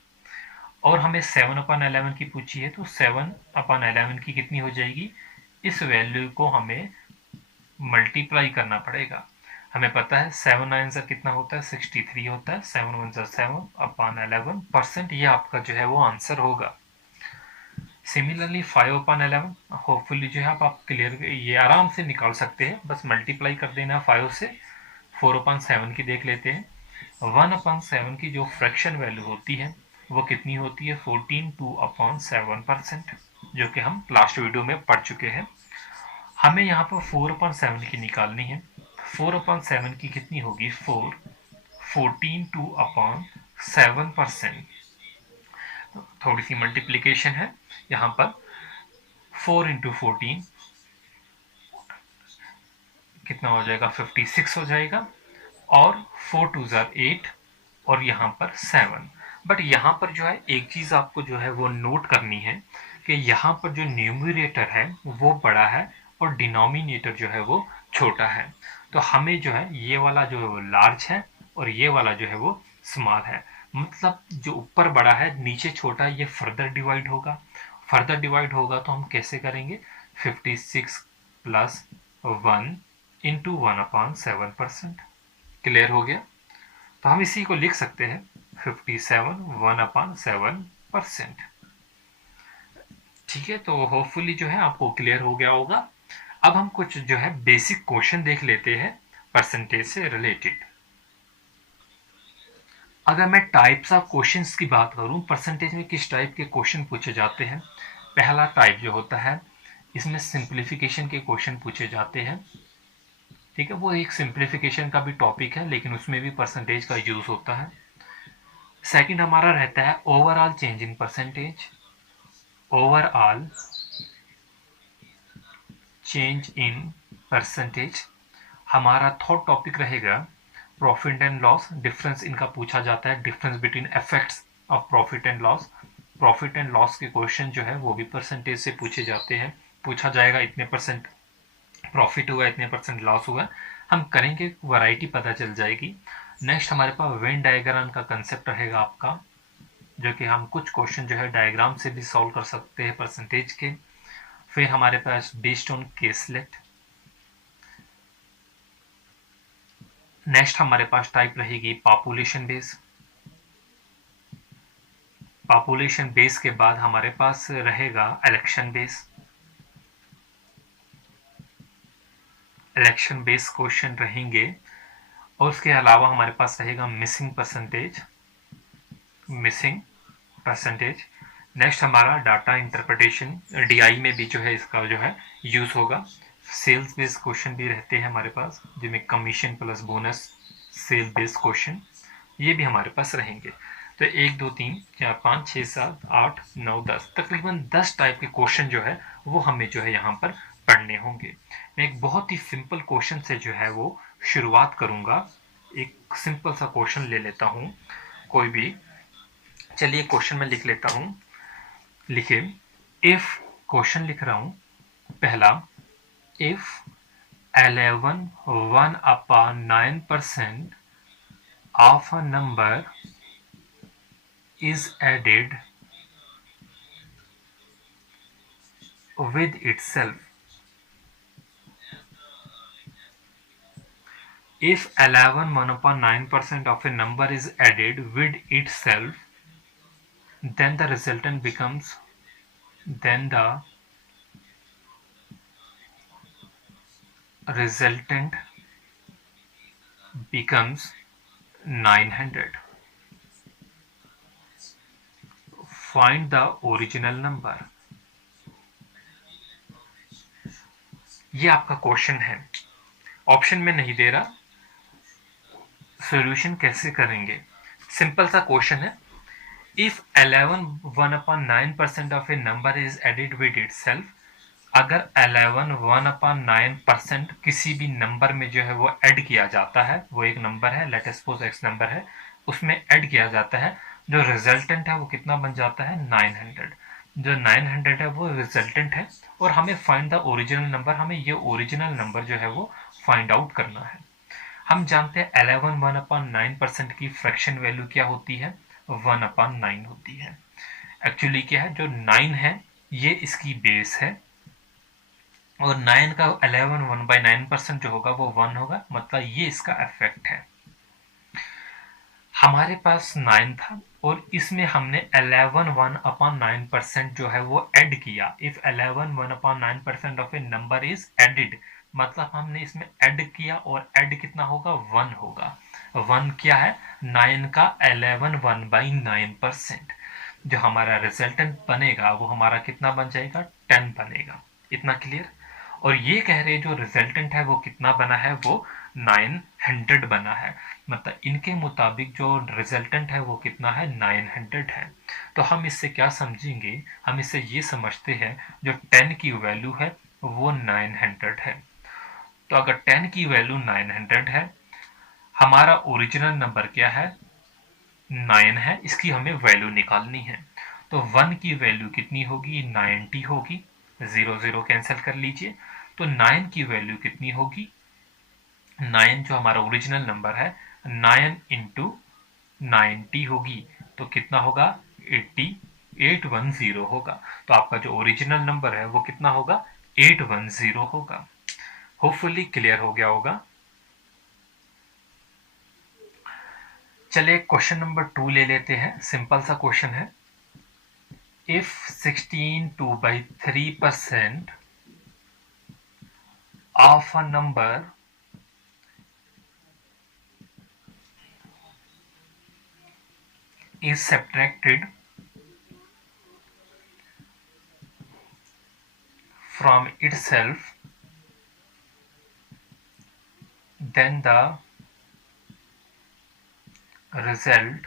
और हमें 7/11 की पूछी है तो 7/11 की कितनी हो जाएगी? इस वैल्यू को हमें मल्टीप्लाई करना पड़ेगा। हमें पता है 7 9 कितना होता है? 63 होता है। 7 1 7/11%। ये आपका जो है वो आंसर होगा। सिमिलरली 5/11 होपफुली जो है आप क्लियर ये आराम से निकाल सकते हैं, बस मल्टीप्लाई कर देना 5 से। 4/7 की देख लेते हैं। 1/7 की जो फ्रैक्शन वैल्यू होती है वो कितनी होती है? 14 2/7%, जो कि हम लास्ट वीडियो में पढ़ चुके हैं। हमें यहाँ पर 4/7 की निकालनी है। 4/7 की कितनी होगी? 4 14 2/7 7%। थोड़ी सी मल्टीप्लीकेशन है यहाँ पर, 4 इंटू 14 कितना हो जाएगा, 56 हो जाएगा, और 4 टू ज़ार 8, और यहाँ पर 7। बट यहाँ पर जो है एक चीज़ आपको जो है वो नोट करनी है कि यहाँ पर जो न्यूमरेटर है वो बड़ा है और डिनोमिनेटर जो है वो छोटा है। तो हमें जो है ये वाला जो है वो लार्ज है और ये वाला जो है वो स्मॉल है। मतलब जो ऊपर बड़ा है नीचे छोटा, ये फर्दर डिवाइड होगा। फर्दर डिवाइड होगा तो हम कैसे करेंगे, 56 प्लस 1 इंटू 1/7%। क्लियर हो गया? तो हम इसी को लिख सकते हैं 57 1/7%। ठीक है, तो होपफुली जो है आपको क्लियर हो गया होगा। अब हम कुछ जो है बेसिक क्वेश्चन देख लेते हैं परसेंटेज से रिलेटेड। अगर मैं टाइप्स ऑफ क्वेश्चंस की बात करूं, परसेंटेज में किस टाइप के क्वेश्चन पूछे जाते हैं। पहला टाइप जो होता है, इसमें सिंप्लीफिकेशन के क्वेश्चन पूछे जाते हैं। ठीक है, वो एक सिंप्लीफिकेशन का भी टॉपिक है, लेकिन उसमें भी परसेंटेज का यूज होता है। सेकंड हमारा रहता है overall change in percentage. Overall change in percentage हमारा थर्ड टॉपिक रहेगा। प्रॉफिट एंड लॉस, डिफरेंस इनका पूछा जाता है, difference between effects of profit and loss. Profit and loss के क्वेश्चन जो है वो भी परसेंटेज से पूछे जाते हैं। पूछा जाएगा इतने परसेंट प्रॉफिट हुआ, इतने परसेंट लॉस हुआ, हम करेंगे, वैरायटी पता चल जाएगी। नेक्स्ट हमारे पास वेन डायग्राम का कंसेप्ट रहेगा आपका, जो कि हम कुछ क्वेश्चन जो है डायग्राम से भी सॉल्व कर सकते हैं परसेंटेज के। फिर हमारे पास बेस्ड ऑन केसलेट। नेक्स्ट हमारे पास टाइप रहेगी पॉपुलेशन बेस। पॉपुलेशन बेस के बाद हमारे पास रहेगा election base. Election base question रहेंगे, और उसके अलावा हमारे पास रहेगा missing percentage. Missing percentage. Next हमारा डाटा इंटरप्रिटेशन, डीआई में भी जो है इसका जो है यूज होगा। सेल्स बेस्ड क्वेश्चन भी रहते हैं हमारे पास, जिनमें commission plus bonus sale based question, ये भी हमारे पास रहेंगे। तो 1 2 3 4 5 6 7 8 9 10, तकरीबन 10 टाइप के क्वेश्चन जो है वो हमें जो है यहाँ पर पढ़ने होंगे। मैं एक बहुत ही सिंपल क्वेश्चन से जो है वो शुरुआत करूंगा। एक सिंपल सा क्वेश्चन ले लेता हूँ कोई भी। चलिए क्वेश्चन में लिख लेता हूँ। लिखिए, इफ, क्वेश्चन लिख रहा हूँ पहला, if 11 1/9% of a number is added with itself. If 11 1/9% of a number is added with itself, then the resultant becomes, then the resultant becomes 900. Find the original number. ये आपका क्वेश्चन है, option में नहीं दे रहा। सॉल्यूशन कैसे करेंगे, simple सा question है। If 11 1/9% of a number is added with itself, अगर 11 1/9% किसी भी नंबर में जो है वो ऐड किया जाता है, वो एक नंबर है, लेट सपोज x नंबर है, उसमें ऐड किया जाता है, जो रिजल्टेंट है वो कितना बन जाता है, 900। जो 900 है वो रिजल्टेंट है, और हमें फाइंड द ओरिजिनल नंबर, हमें ये ओरिजिनल नंबर जो है वो फाइंड आउट करना है। हम जानते हैं 11 1/9% की फ्रैक्शन वैल्यू क्या होती है, 1/9 होती है। एक्चुअली क्या है, जो 9 है ये इसकी बेस है, और 9 का 11 1/9% जो होगा वो 1 होगा, मतलब ये इसका इफेक्ट है। हमारे पास 9 था और इसमें हमने 11 1/9% जो है वो ऐड किया। If 11 1/9% of a number is added, मतलब हमने इसमें ऐड किया, और ऐड कितना होगा, 1 होगा। 1 क्या है, 9 का 11 1/9%। जो हमारा रिजल्टेंट बनेगा वो हमारा कितना बन जाएगा, 10 बनेगा। इतना क्लियर। और ये कह रहे जो रिजल्टेंट है वो कितना बना है, वो 900 बना है। मतलब इनके मुताबिक जो रिजल्टेंट है वो कितना है, 900 है। तो हम इससे क्या समझेंगे, हम इससे ये समझते हैं जो 10 की वैल्यू है वो 900 है। तो अगर 10 की वैल्यू 900 है, हमारा ओरिजिनल नंबर क्या है, 9 है, इसकी हमें वैल्यू निकालनी है। तो 1 की वैल्यू कितनी होगी, 90 होगी, 0 0 कैंसिल कर लीजिए। तो 9 की वैल्यू कितनी होगी, 9 जो हमारा ओरिजिनल नंबर है 9 इंटू 90 होगी, तो कितना होगा, 810 होगा। तो आपका जो ओरिजिनल नंबर है वो कितना होगा, 810 होगा। होपफुली क्लियर हो गया होगा। चलिए क्वेश्चन नंबर 2 ले लेते हैं। सिंपल सा क्वेश्चन है, if 16 2/3% of a number is subtracted from itself, then the result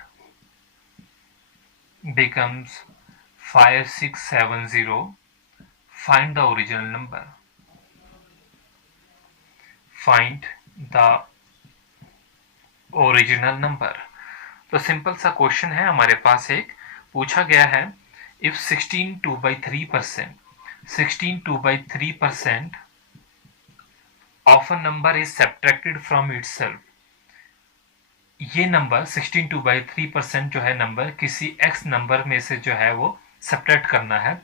becomes 5670. Find the original number. Find the original number. तो सिंपल सा क्वेश्चन है हमारे पास, एक पूछा गया है, if 16 2/3% of a number is subtracted from itself. ये नंबर 16 2/3% जो है नंबर किसी x नंबर में से जो है वो सब्ट्रैक्ट करना है,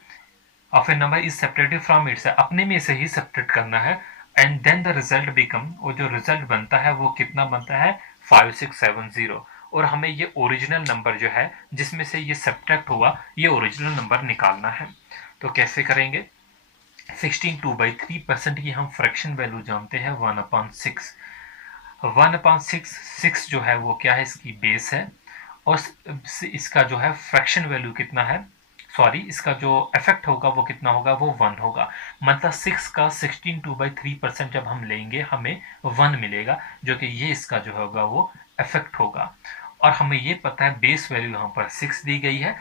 of a number is separated from its, अपने में से ही सब्ट्रैक्ट करना है, and then the result become, और जो रिजल्ट बनता है वो कितना बनता है, 5670। और हमें ये ओरिजिनल नंबर जो है जिसमें से ये सब्ट्रैक्ट हुआ, ये ओरिजिनल नंबर निकालना है। तो कैसे करेंगे, 16 2/3% की हम फ्रैक्शन वैल्यू जानते हैं 1/6। 1/6, 6 जो है वो क्या है, इसकी बेस है, और इसका जो है फ्रैक्शन वैल्यू कितना है, सॉरी इसका जो इफेक्ट होगा वो कितना होगा, वो 1 होगा। मतलब 6 का 16 2/3% जब हम लेंगे हमें 1 मिलेगा, जो कि ये इसका जो होगा वो इफेक्ट होगा। और हमें ये पता है बेस वैल्यू यहाँ पर 6 दी गई है।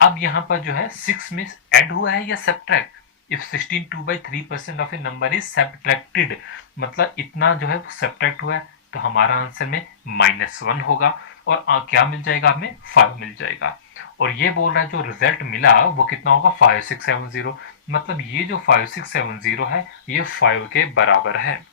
अब यहाँ पर जो है 6 में ऐड हुआ है या subtract, if 16 2/3% of a number is subtracted, मतलब इतना जो है सब्ट्रैक्ट हुआ है, तो हमारा आंसर में -1 होगा, और क्या मिल जाएगा, हमें 5 मिल जाएगा। और ये बोल रहा है जो रिजल्ट मिला वो कितना होगा, 5670। मतलब ये जो 5670 है ये 5 के बराबर है,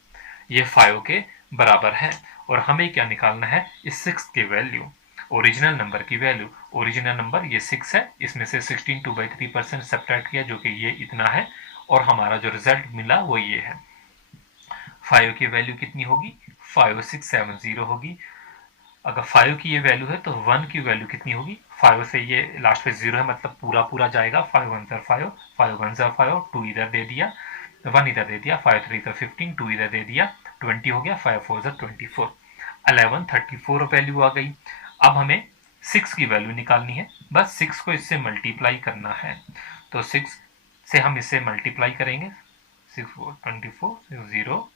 ये 5 के बराबर है। और हमें क्या निकालना है, इस 6 की वैल्यू, ओरिजिनल नंबर की वैल्यू। ओरिजिनल नंबर ये 6 है, इसमें से 16 2/3% सब्ट्रैक्ट किया जो कि ये इतना है, और हमारा जो रिजल्ट मिला वो ये है। 5 की वैल्यू कितनी होगी, 5670 होगी। अगर 5 की ये वैल्यू है तो 1 की वैल्यू कितनी होगी, 5 से ये लास्ट पे 0 है, मतलब पूरा पूरा जाएगा, 5 1 5, 5 1 5, 2 इधर दे दिया, 1 इधर दे दिया, 5 3 15, 2 इधर दे दिया, 20 हो गया, 5 4 24, 11 34 वैल्यू आ गई। अब हमें 6 की वैल्यू निकालनी है, बस 6 को इससे मल्टीप्लाई करना है। तो 6 से हम इसे मल्टीप्लाई करेंगे, 6 4 24 0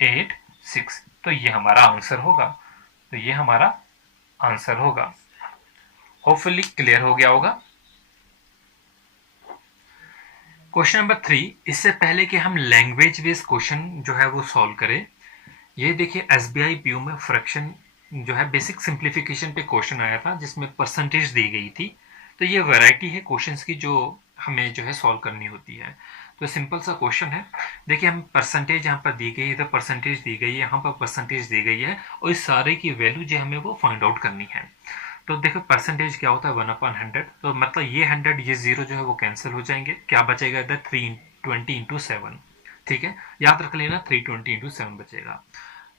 8 6, तो ये हमारा आंसर होगा। तो ये हमारा आंसर होगा। होपफुली क्लियर हो गया होगा। क्वेश्चन नंबर 3, इससे पहले कि हम लैंग्वेज बेस्ड क्वेश्चन जो है वो सॉल्व करें, ये देखिए एसबीआई पीयू में फ्रैक्शन जो है बेसिक सिंप्लीफिकेशन पे क्वेश्चन आया था जिसमें परसेंटेज दी गई थी। तो ये वैरायटी है क्वेश्चंस की जो हमें जो है सॉल्व करनी होती है। तो सिंपल सा क्वेश्चन है, देखिए हम परसेंटेज यहाँ पर दी गई है, तो परसेंटेज दी गई है, यहाँ पर परसेंटेज दी गई है, और इस सारे की वैल्यू जो हमें वो फाइंड आउट करनी है। तो देखो परसेंटेज क्या होता है, 1/100, तो मतलब ये 100 ये 0 जो है वो कैंसिल हो जाएंगे, क्या बचेगा इधर, 320 इंटू 7, ठीक है, याद रख लेना 320 इंटू 7 बचेगा।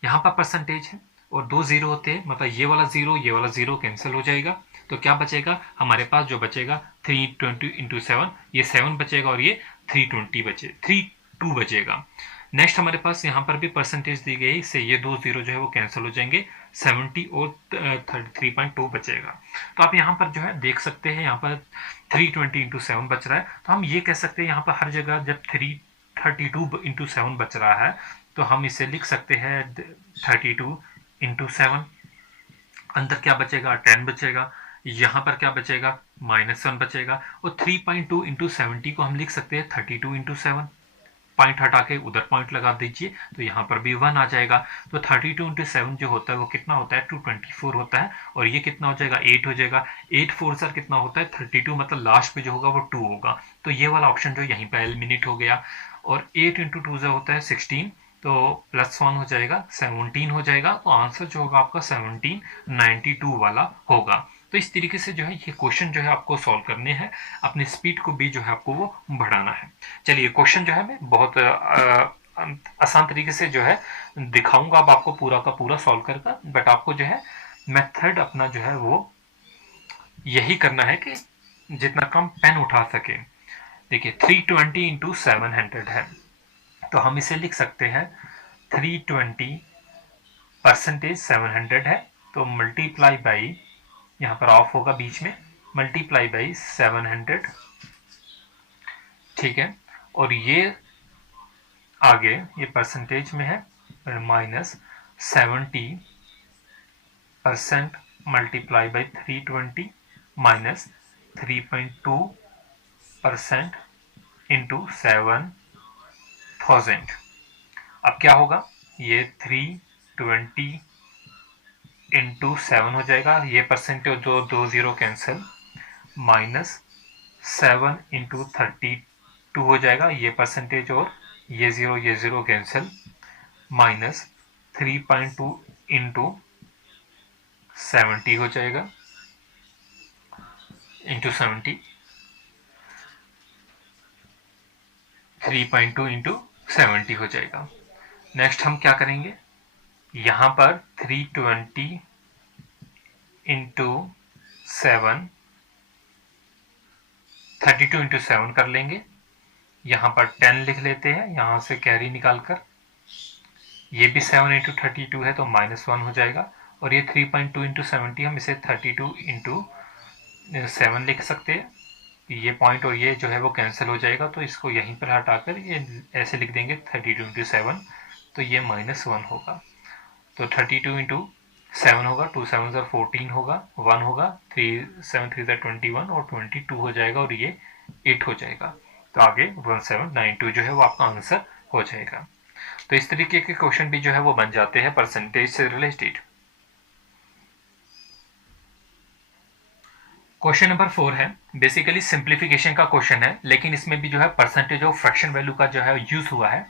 यहाँ पर परसेंटेज है और 2 0 होते हैं, मतलब ये वाला 0 ये वाला 0 कैंसिल हो जाएगा, तो क्या बचेगा हमारे पास, जो बचेगा 320 इंटू 7, ये 7 बचेगा, और ये 32 बचेगा। नेक्स्ट हमारे पास यहाँ पर भी परसेंटेज दी गई, इससे ये 2 0 जो है वो कैंसिल हो जाएंगे, 70 और 33.2 बचेगा। तो आप यहाँ पर जो है देख सकते हैं, यहाँ पर 320 इंटू 7 बच रहा है, तो हम ये कह सकते हैं यहाँ पर हर जगह जब 32 इंटू 7 बच रहा है, तो हम इसे लिख सकते हैं 32 इंटू 7। अंदर क्या बचेगा, 10 बचेगा, यहाँ पर क्या बचेगा, -1 बचेगा, और 3.2 इंटू 70 को हम लिख सकते हैं 32 इंटू 7। पॉइंट हटा के उधर पॉइंट लगा दीजिए तो यहाँ पर भी 1 आ जाएगा। तो 32 इंटू 7 जो होता है वो कितना होता है, 224 होता है, और ये कितना हो जाएगा, 8 हो जाएगा। 8 4 सर कितना होता है, 32, मतलब लास्ट पे जो होगा वो 2 होगा, तो ये वाला ऑप्शन जो यहीं पे एलिमिनेट हो गया। और 8 इंटू 2 जो होता है 16, तो +1 हो जाएगा, 17 हो जाएगा, तो आंसर जो होगा आपका 1792 वाला होगा। तो इस तरीके से जो है ये क्वेश्चन जो है आपको सॉल्व करने हैं, अपनी स्पीड को भी जो है आपको वो बढ़ाना है। चलिए क्वेश्चन जो है मैं बहुत आसान तरीके से जो है दिखाऊंगा अब आपको पूरा का पूरा सॉल्व करके, बट आपको जो है मेथड अपना जो है वो यही करना है कि जितना कम पेन उठा सके। देखिए 320 इंटू 700 है, तो हम इसे लिख सकते हैं 320 परसेंटेज 700 है, तो मल्टीप्लाई बाई, यहाँ पर ऑफ होगा बीच में, मल्टीप्लाई बाई 700, ठीक है। और ये आगे ये परसेंटेज में है, -70% मल्टीप्लाई बाई 320 -3.2% इंटू 7000। अब क्या होगा, ये 320 इंटू 7 हो जाएगा, ये परसेंटेज जो 2 0 कैंसिल, -7 इंटू 32 हो जाएगा, ये परसेंटेज और ये 0 कैंसिल, -3.2 इंटू 70 हो जाएगा, इंटू 70, 3.2 इंटू 70 हो जाएगा। नेक्स्ट हम क्या करेंगे, यहाँ पर 320 इंटू 7, 32 इंटू 7 कर लेंगे, यहाँ पर 10 लिख लेते हैं, यहाँ से कैरी निकाल कर, ये भी 7 इंटू 32 है तो -1 हो जाएगा, और ये 3.2 इंटू 70 हम इसे 32 इंटू 7 लिख सकते हैं, ये पॉइंट और ये जो है वो कैंसिल हो जाएगा, तो इसको यहीं पर हटाकर ये ऐसे लिख देंगे 32 इंटू 7, तो ये -1 होगा, तो 32 इंटू 7 होगा, 2 7 14 होगा, 1 होगा, 3 7 3 21 और 22 हो जाएगा, और ये 8 हो जाएगा, तो आगे 1792 जो है वो आपका आंसर हो जाएगा। तो इस तरीके के क्वेश्चन भी जो है वो बन जाते हैं परसेंटेज से रिलेटेड। क्वेश्चन नंबर 4 है, बेसिकली सिंप्लीफिकेशन का क्वेश्चन है, लेकिन इसमें भी जो है परसेंटेज ऑफ फ्रैक्शन वैल्यू का जो है यूज हुआ है।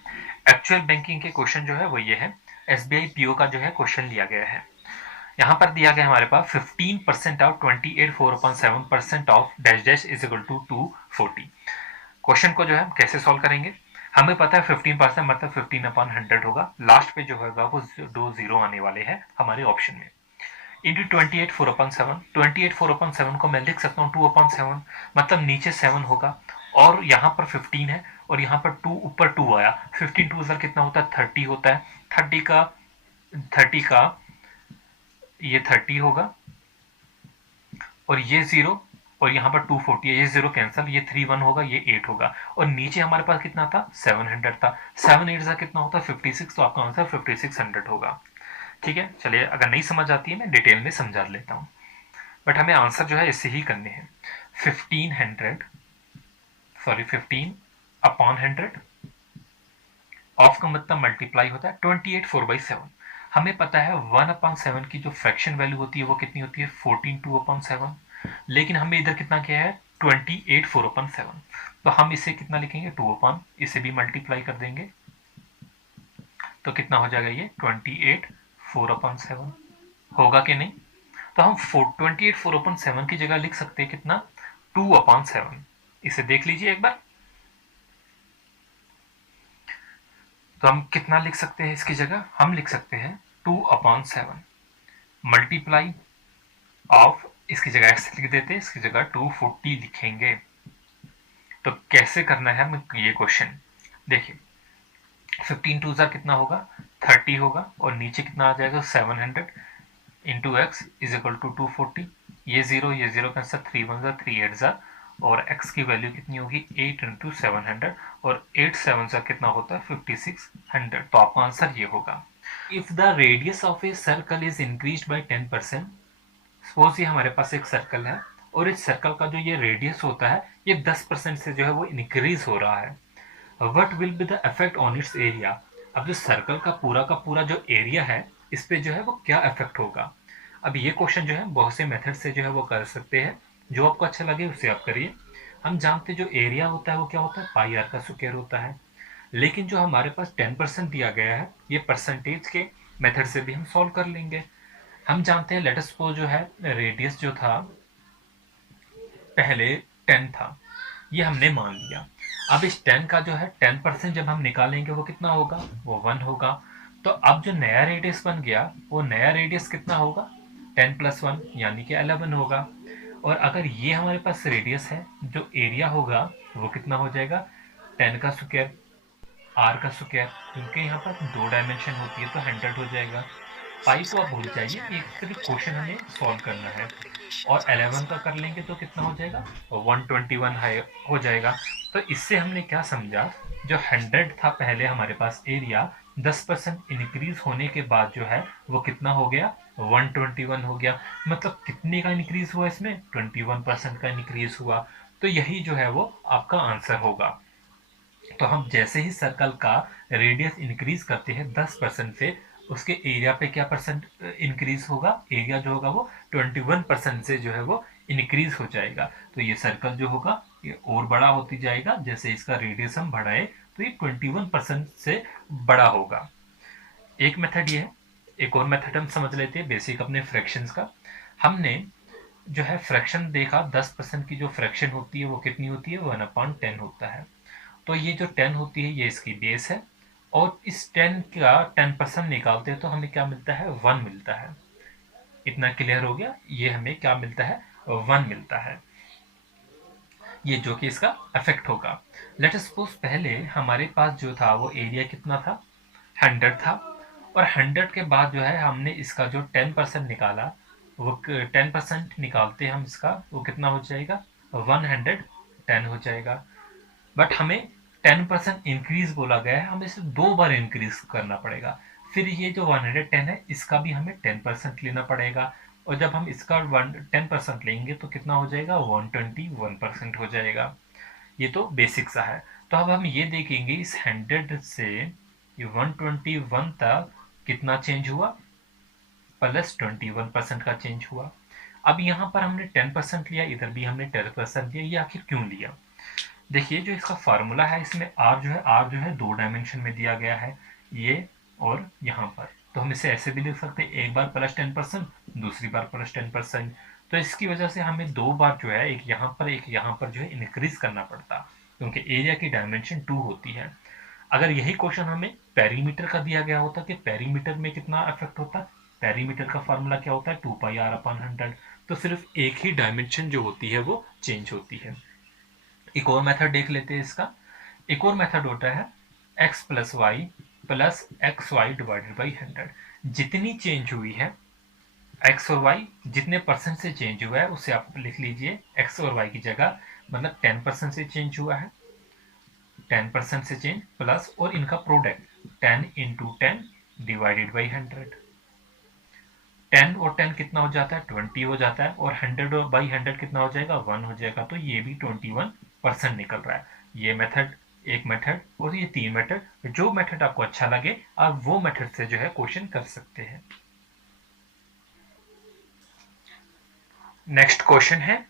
एक्चुअल बैंकिंग के क्वेश्चन जो है वो ये है, एसबीआई पीओ का जो है क्वेश्चन लिया गया है। यहाँ पर दिया गया हमारे पास 15% of 28.4/7% of dash dash is equal to 240। Question को जो है हम कैसे सॉल्व करेंगे, हमें पता है 15% मतलब 15/100 होगा, लास्ट पे जो होगा वो 2 0 आने वाले हैं हमारे ऑप्शन में, इंटू 28/4/7। 28/4/7 को मैं लिख सकता हूँ 2/7, मतलब नीचे 7 होगा, और यहाँ पर 15 है, और यहाँ पर 2 ऊपर 2 आया, 15 2 सर कितना होता है, 30 होता है, 30 का ये 30 होगा, और ये 0, और यहाँ पर 240 है, ये 0 कैंसिल, ये 3 1 होगा, ये 8 होगा, और नीचे हमारे पास कितना था, 700 था, 7 8 से कितना होता है 56, तो आपका आंसर 5600 होगा। ठीक है, चलिए अगर नहीं समझ आती है मैं डिटेल में समझा लेता हूँ, बट हमें आंसर जो है इससे ही करने हैं। 15/100 ऑफ का मतलब मल्टीप्लाई होता है 28/4/7। हमें पता है 1/7 की जो फ्रैक्शन वैल्यू होती है वो कितनी होती है 14 2/7, लेकिन हमें इधर कितना क्या है 28/4/7, तो हम इसे कितना लिखेंगे 2 इसे भी मल्टीप्लाई कर देंगे, तो कितना हो जाएगा ये 28/4/7 होगा कि नहीं, तो हम 28/4/7 की जगह लिख सकते हैं कितना 2/7, इसे देख लीजिए एक बार, तो हम कितना लिख सकते हैं इसकी जगह, हम लिख सकते हैं 2/7 मल्टीप्लाई ऑफ, इसकी जगह x लिख देते हैं, इसकी जगह 240 लिखेंगे। तो कैसे करना है हम ये क्वेश्चन देखिए, 15 2 कितना होगा 30 होगा, और नीचे कितना आ जाएगा 700 into X is equal to 240, ये 0 कैंसर, 3 1 3 8 और x की वैल्यू कितनी होगी 8 इंटू 700 और 8 7 से कितना होता है 5600। तो आपका आंसर ये होगा। If the radius of a circle is increase by 10%, suppose ये हमारे पास एक सर्कल है और इस सर्कल का जो ये रेडियस होता है ये 10% से जो है वो इंक्रीज हो रहा है, what will be the effect on it's area. अब जो सर्कल का पूरा जो एरिया है इस पे जो है वो क्या इफेक्ट होगा। अब ये क्वेश्चन जो है बहुत से मेथड से जो है वो कर सकते हैं, जो आपको अच्छा लगे उससे आप करिए। हम जानते हैं जो एरिया होता है वो क्या होता है पाई आर का स्क्वायर होता है, लेकिन जो हमारे पास 10% दिया गया है ये परसेंटेज के मेथड से भी हम सॉल्व कर लेंगे। हम जानते हैं लेट अस सपोज जो है रेडियस जो था पहले 10 था, ये हमने मान लिया। अब इस 10 का जो है 10% जब हम निकालेंगे वो कितना होगा, वो 1 होगा। तो अब जो नया रेडियस बन गया वो नया रेडियस कितना होगा 10 प्लस 1 यानी कि 11 होगा। और अगर ये हमारे पास रेडियस है जो एरिया होगा वो कितना हो जाएगा 10 का स्क्वायर आर का स्क्वायर, क्योंकि यहाँ पर 2 डायमेंशन होती है तो 100 हो जाएगा। पाई को आप Subscribe भूल to our जाइए, channel एक and सिर्फ push the क्वेश्चन bell हमें icon to सॉल्व get करना weekly है। notifications और on our 11 का कर channel. लेंगे तो कितना हो जाएगा 121 हो जाएगा। तो इससे हमने क्या समझा, जो 100 था पहले हमारे पास एरिया 10% इंक्रीज होने के बाद जो है वो कितना हो गया 121 हो गया। मतलब कितने का इंक्रीज हुआ इसमें 21% का इंक्रीज हुआ। तो यही जो है वो आपका आंसर होगा। तो हम जैसे ही सर्कल का रेडियस इंक्रीज करते हैं 10% से, उसके एरिया पे क्या परसेंट इंक्रीज होगा, एरिया जो होगा वो 21% से जो है वो इंक्रीज हो जाएगा। तो ये सर्कल जो होगा ये और बड़ा होती जाएगा, जैसे इसका रेडियस हम बढ़ाए तो ये 21% से बड़ा होगा। एक मेथड ये है। एक और मेथड हम समझ लेते हैं बेसिक अपने फ्रैक्शंस का। हमने जो है फ्रैक्शन देखा 10% की जो फ्रैक्शन होती है वो कितनी होती है 1/10 होता है। तो ये जो 10 होती है ये इसकी बेस है, और इस 10 का 10% निकालते हैं तो हमें क्या मिलता है 1 मिलता है। इतना क्लियर हो गया, ये हमें क्या मिलता है 1 मिलता है। ये जो कि इसका इफेक्ट होगा। लेट अस सपोज पहले हमारे पास जो था वो एरिया कितना था 100 था, और 100 के बाद जो है हमने इसका जो 10% निकाला, वो 10% निकालते हम इसका वो कितना हो जाएगा 110 हो जाएगा। बट हमें 10% इंक्रीज बोला गया है, हमें इसे 2 बार इंक्रीज करना पड़ेगा। फिर ये जो 110 है इसका भी हमें 10% लेना पड़ेगा, और जब हम इसका 10% लेंगे तो कितना हो जाएगा 121% हो जाएगा। ये तो बेसिक सा है। तो अब हम ये देखेंगे इस 100 से ये 121 तक कितना चेंज हुआ, प्लस 21% का चेंज हुआ। अब यहाँ पर हमने 10% लिया, इधर भी हमने 10% लिया, ये आखिर क्यों लिया। देखिए जो इसका फार्मूला है इसमें आर जो है 2 डायमेंशन में दिया गया है, ये और यहाँ पर। तो हम इसे ऐसे भी लिख सकते हैं, एक बार प्लस 10% दूसरी बार प्लस 10%। तो इसकी वजह से हमें 2 बार जो है एक यहाँ पर जो है इंक्रीज करना पड़ता, क्योंकि एरिया की डायमेंशन 2 होती है। अगर यही क्वेश्चन हमें पेरीमीटर का दिया गया होता कि पेरीमीटर में कितना इफेक्ट होता, पेरीमीटर का फार्मूला क्या होता है 2πr/100। तो सिर्फ एक ही डायमेंशन जो होती है वो चेंज होती है। एक और मेथड देख लेते हैं इसका। एक और मेथड होता है x plus Y plus X Y divided by 100। जितनी चेंज हुई है x और y जितने परसेंट से चेंज हुआ है उसे आप लिख लीजिए x और y की जगह, मतलब 10% से चेंज हुआ है 10% से चेंज प्लस और इनका प्रोडक्ट 10 इंटू 10 डिवाइडेड बाई 100। 10 और 10 कितना हो जाता है 20 हो जाता है, और 100 बाई 100 कितना हो जाएगा 1 हो जाएगा। तो ये भी 21% निकल रहा है। ये मेथड एक मेथड, और ये 3 मेथड। जो मेथड आपको अच्छा लगे आप वो मेथड से जो है क्वेश्चन कर सकते हैं। नेक्स्ट क्वेश्चन है,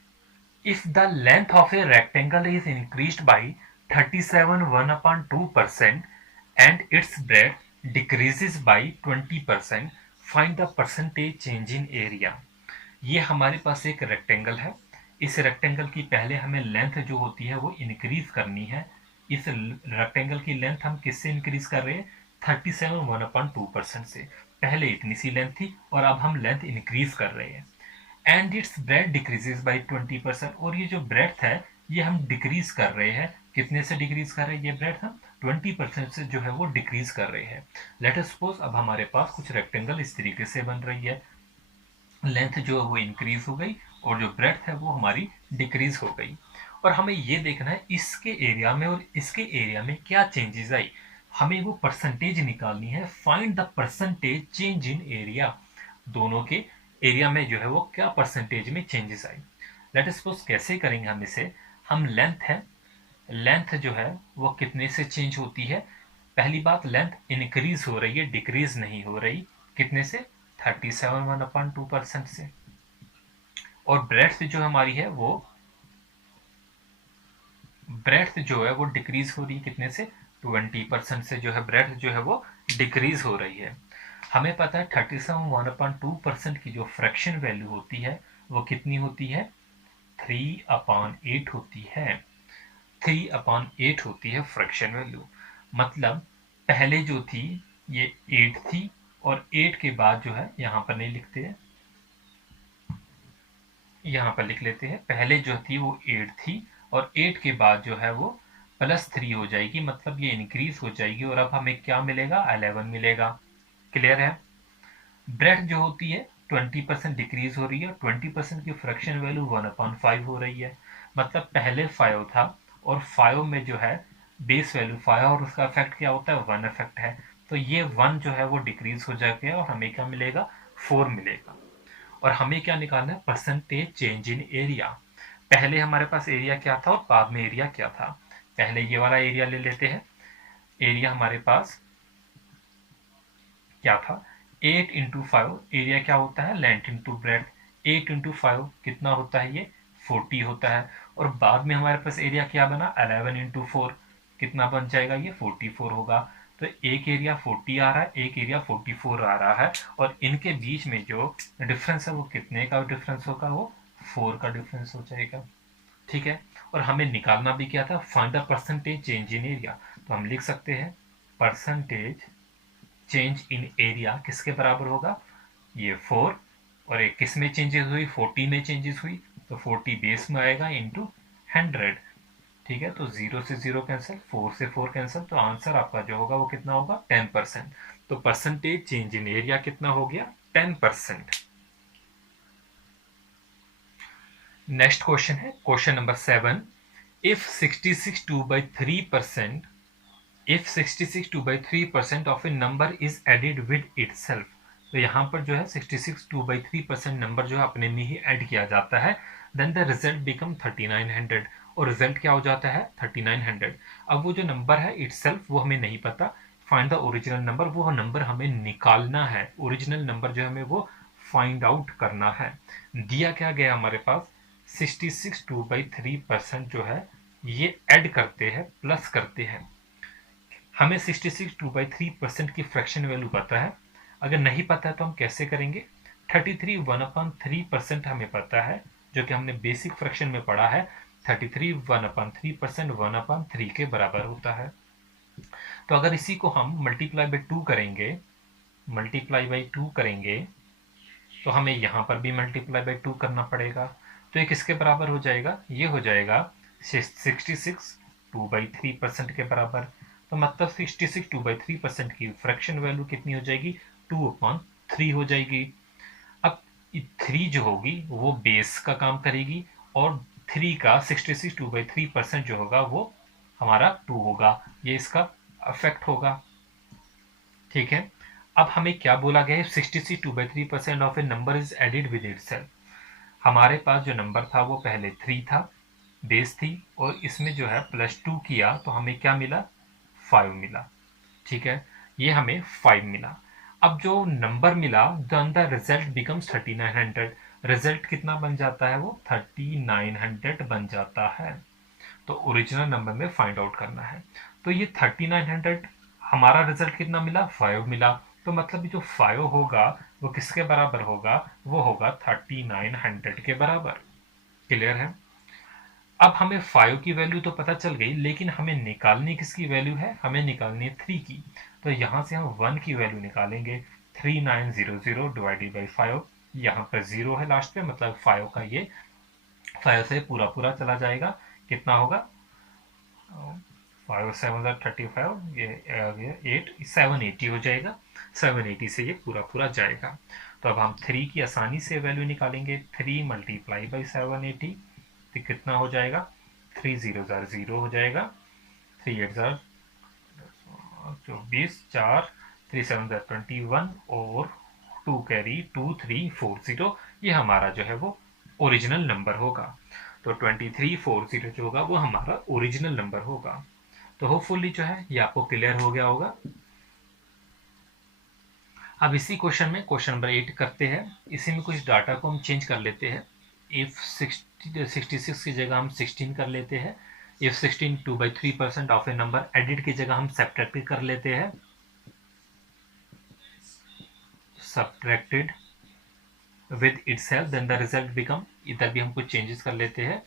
if the length of a rectangle is increased by 37 1/2% and its breadth decreases by 20%, find the percentage change in area। ये हमारे पास एक रेक्टेंगल है। इस रेक्टेंगल की पहले हमें लेंथ जो होती है वो इंक्रीज करनी है। इस रेक्टेंगल की लेंथ हम किससे इंक्रीज कर रहे हैं 37 1/2% से। पहले इतनी सी लेंथ थी और अब हम लेंथ इंक्रीज कर रहे हैं। And it's breath decreases by 20%, और ये जो ब्रेथ है ये हम डिक्रीज कर रहे हैं। कितने से डिक्रीज कर रहे हैं, ये ब्रेथ हम 20% से जो है वो डिक्रीज कर रहे हैं। लेट अस सपोज अब हमारे पास कुछ रेक्टेंगल इस तरीके से बन रही है, लेंथ जो है वो इंक्रीज हो गई और जो ब्रेथ है वो हमारी डिक्रीज हो गई। और हमें ये देखना है इसके एरिया में और इसके एरिया में क्या चेंजेस आई। हमें वो परसेंटेज निकालनी है, find the percentage change in area. दोनों के एरिया में जो है वो क्या परसेंटेज में चेंजेस आई। लेट अस सपोज कैसे करेंगे हम इसे, हम लेंथ है, लेंथ जो है वो कितने से चेंज होती है। पहली बात, लेंथ इंक्रीज हो रही है, डिक्रीज नहीं हो रही। कितने से? 37 1/2% से। और ब्रेड्थ जो हमारी है वो, ब्रेड्थ जो है वो डिक्रीज हो रही है, कितने से? 20% से जो है ब्रेड्थ जो है वो डिक्रीज हो रही है। हमें पता है 37 1/2% की जो फ्रैक्शन वैल्यू होती है वो कितनी होती है? 3/8 होती है। 3/8 होती है फ्रैक्शन वैल्यू। मतलब पहले जो थी ये 8 थी, और 8 के बाद जो है यहां पर नहीं लिखते हैं, यहां पर लिख लेते हैं। पहले जो थी वो 8 थी, और 8 के बाद जो है वो +3 हो जाएगी, मतलब ये इंक्रीज हो जाएगी। और अब हमें क्या मिलेगा? 11 मिलेगा। क्लियर है? ब्रेड जो होती है 20% डिक्रीज हो रही है, 20% की फ्रैक्शन वैल्यू 1/5 हो रही है। मतलब पहले 5 था, और 5 में जो है बेस वैल्यू 5 और उसका इफेक्ट क्या होता है? 1 इफेक्ट है। तो ये 1 जो है वो डिक्रीज हो जाएगा, और हमें क्या मिलेगा? 4 मिलेगा। और हमें क्या निकालना है? Percentage change in area. पहले हमारे पास एरिया क्या था और बाद में एरिया क्या था। पहले ये वाला एरिया ले लेते हैं। एरिया हमारे पास क्या था? 8 इंटू 5, एरिया क्या होता है? Length into breadth. 8 इंटू 5 कितना होता है? ये 40 होता है। और बाद में हमारे पास एरिया क्या बना? 11 इंटू 4 कितना बन जाएगा? ये 44 होगा। तो एक एरिया 40 आ रहा है, एक एरिया 44 आ रहा है, और इनके बीच में जो डिफरेंस है वो कितने का डिफरेंस होगा? वो 4 का डिफरेंस हो जाएगा। ठीक है। और हमें निकालना भी क्या था? Find the percentage change in area. तो हम लिख सकते हैं परसेंटेज चेंज इन एरिया किसके बराबर होगा? ये 4, और एक किस में चेंजेस हुई? 40 में चेंजेस हुई, तो 40 बेस में आएगा इंटू 100। ठीक है, तो 0 से 0 कैंसिल, 4 से 4 कैंसिल, तो आंसर आपका जो होगा वो कितना होगा? 10%। तो परसेंटेज चेंज इन एरिया कितना हो गया? 10%। नेक्स्ट क्वेश्चन है question number 7। If 66 2/3%, if 66 2/3% of a number is added with itself, तो यहाँ पर जो है 66 2/3% नंबर जो है अपने में ही ऐड किया जाता है, देन द रिजल्ट बिकम 3900, और रिजल्ट क्या हो जाता है? 3900। अब वो जो नंबर है इटसेल्फ वो हमें नहीं पता, फाइंड द ओरिजिनल नंबर, वो नंबर हमें निकालना है। ओरिजिनल नंबर जो हमें वो फाइंड आउट करना है। दिया क्या गया हमारे पास? 66 2/3% जो है ये ऐड करते हैं, प्लस करते हैं। हमें 66 2/3% की फ्रैक्शन वैल्यू पता है। अगर नहीं पता है तो हम कैसे करेंगे? 33 1/3% हमें पता है, जो कि हमने बेसिक फ्रैक्शन में पढ़ा है। 33 1/3% 1/3 के बराबर होता है। तो अगर इसी को हम मल्टीप्लाई बाई 2 करेंगे, मल्टीप्लाई बाई 2 करेंगे, तो हमें यहाँ पर भी मल्टीप्लाई बाई 2 करना पड़ेगा। तो ये किसके बराबर हो जाएगा? ये हो जाएगा 66 2/3% के बराबर। तो मतलब 66 2/3% की फ्रैक्शन वैल्यू कितनी हो जाएगी? 2/3 हो जाएगी। अब 3 जो होगी वो बेस का काम करेगी, और 3 का 66 2/3% जो होगा वो हमारा 2 होगा। ये इसका अफेक्ट होगा। ठीक है। अब हमें क्या बोला गया है? 66 2/3% of a number is added with itself. हमारे पास जो नंबर था वो पहले 3 था, बेस थी, और इसमें जो है +2 किया तो हमें क्या मिला? 5 मिला। ठीक है, ये हमें 5 मिला। अब जो नंबर मिला, then the result becomes 3900। Result कितना बन जाता है? वो 3900 बन जाता है। तो ओरिजिनल नंबर में फाइंड आउट करना है। तो ये 3900, हमारा रिजल्ट कितना मिला? 5 मिला। तो मतलब जो 5 होगा वो किसके बराबर होगा? वो होगा 3900 के बराबर। क्लियर है? अब हमें 5 की वैल्यू तो पता चल गई, लेकिन हमें निकालनी किसकी वैल्यू है? हमें निकालनी है 3 की। तो यहाँ से हम 1 की वैल्यू निकालेंगे। 3900 डिवाइडेड बाई 5, यहाँ पर 0 है लास्ट पे, मतलब 5 का ये 5 से पूरा पूरा चला जाएगा। कितना होगा? 5 7 35, ये 8 780 हो जाएगा। 780 से ये पूरा पूरा जाएगा। तो अब हम 3 की आसानी से वैल्यू निकालेंगे। 3 मल्टीप्लाई बाई 780, तो कितना हो जाएगा? 3 0 0 हो जाएगा, 3 8 24, 4 3 7 21 और 2 कैरी 2 3 4 0, ये हमारा जो है वो ओरिजिनल नंबर होगा। तो 2340 जो होगा वो हमारा ओरिजिनल नंबर होगा। तो होपफुली जो है ये आपको क्लियर हो गया होगा। अब इसी क्वेश्चन में क्वेश्चन नंबर 8 करते हैं। इसी में कुछ डाटा को हम चेंज कर लेते हैं। इफ 66 की जगह हम 16 कर लेते हैं। If 16 2/3% of a number, edit की जगह हम सब्ट्रैक्ट कर लेते हैं, subtracted with itself then the result become, इधर भी हम कुछ चेंजेस कर लेते हैं,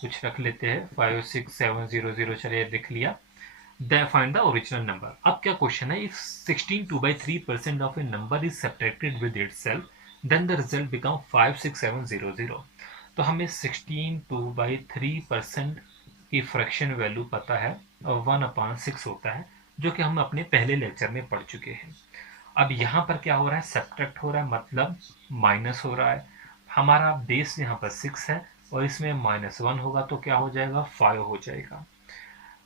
कुछ रख लेते हैं 5 6 7 0 0, चलिए लिख लिया। Then find the original number. अब क्या क्वेश्चन है, if 16 2/3% of a number is subtracted with itself, then the result become 5 6 7 0 0. तो हमें 16 2/3% की फ्रैक्शन वैल्यू पता है और 1/6 होता है, जो कि हम अपने पहले लेक्चर में पढ़ चुके हैं। अब यहाँ पर क्या हो रहा है, सब्ट्रैक्ट हो रहा है, मतलब माइनस हो रहा है। हमारा बेस यहाँ पर 6 है और इसमें -1 होगा तो क्या हो जाएगा, 5 हो जाएगा।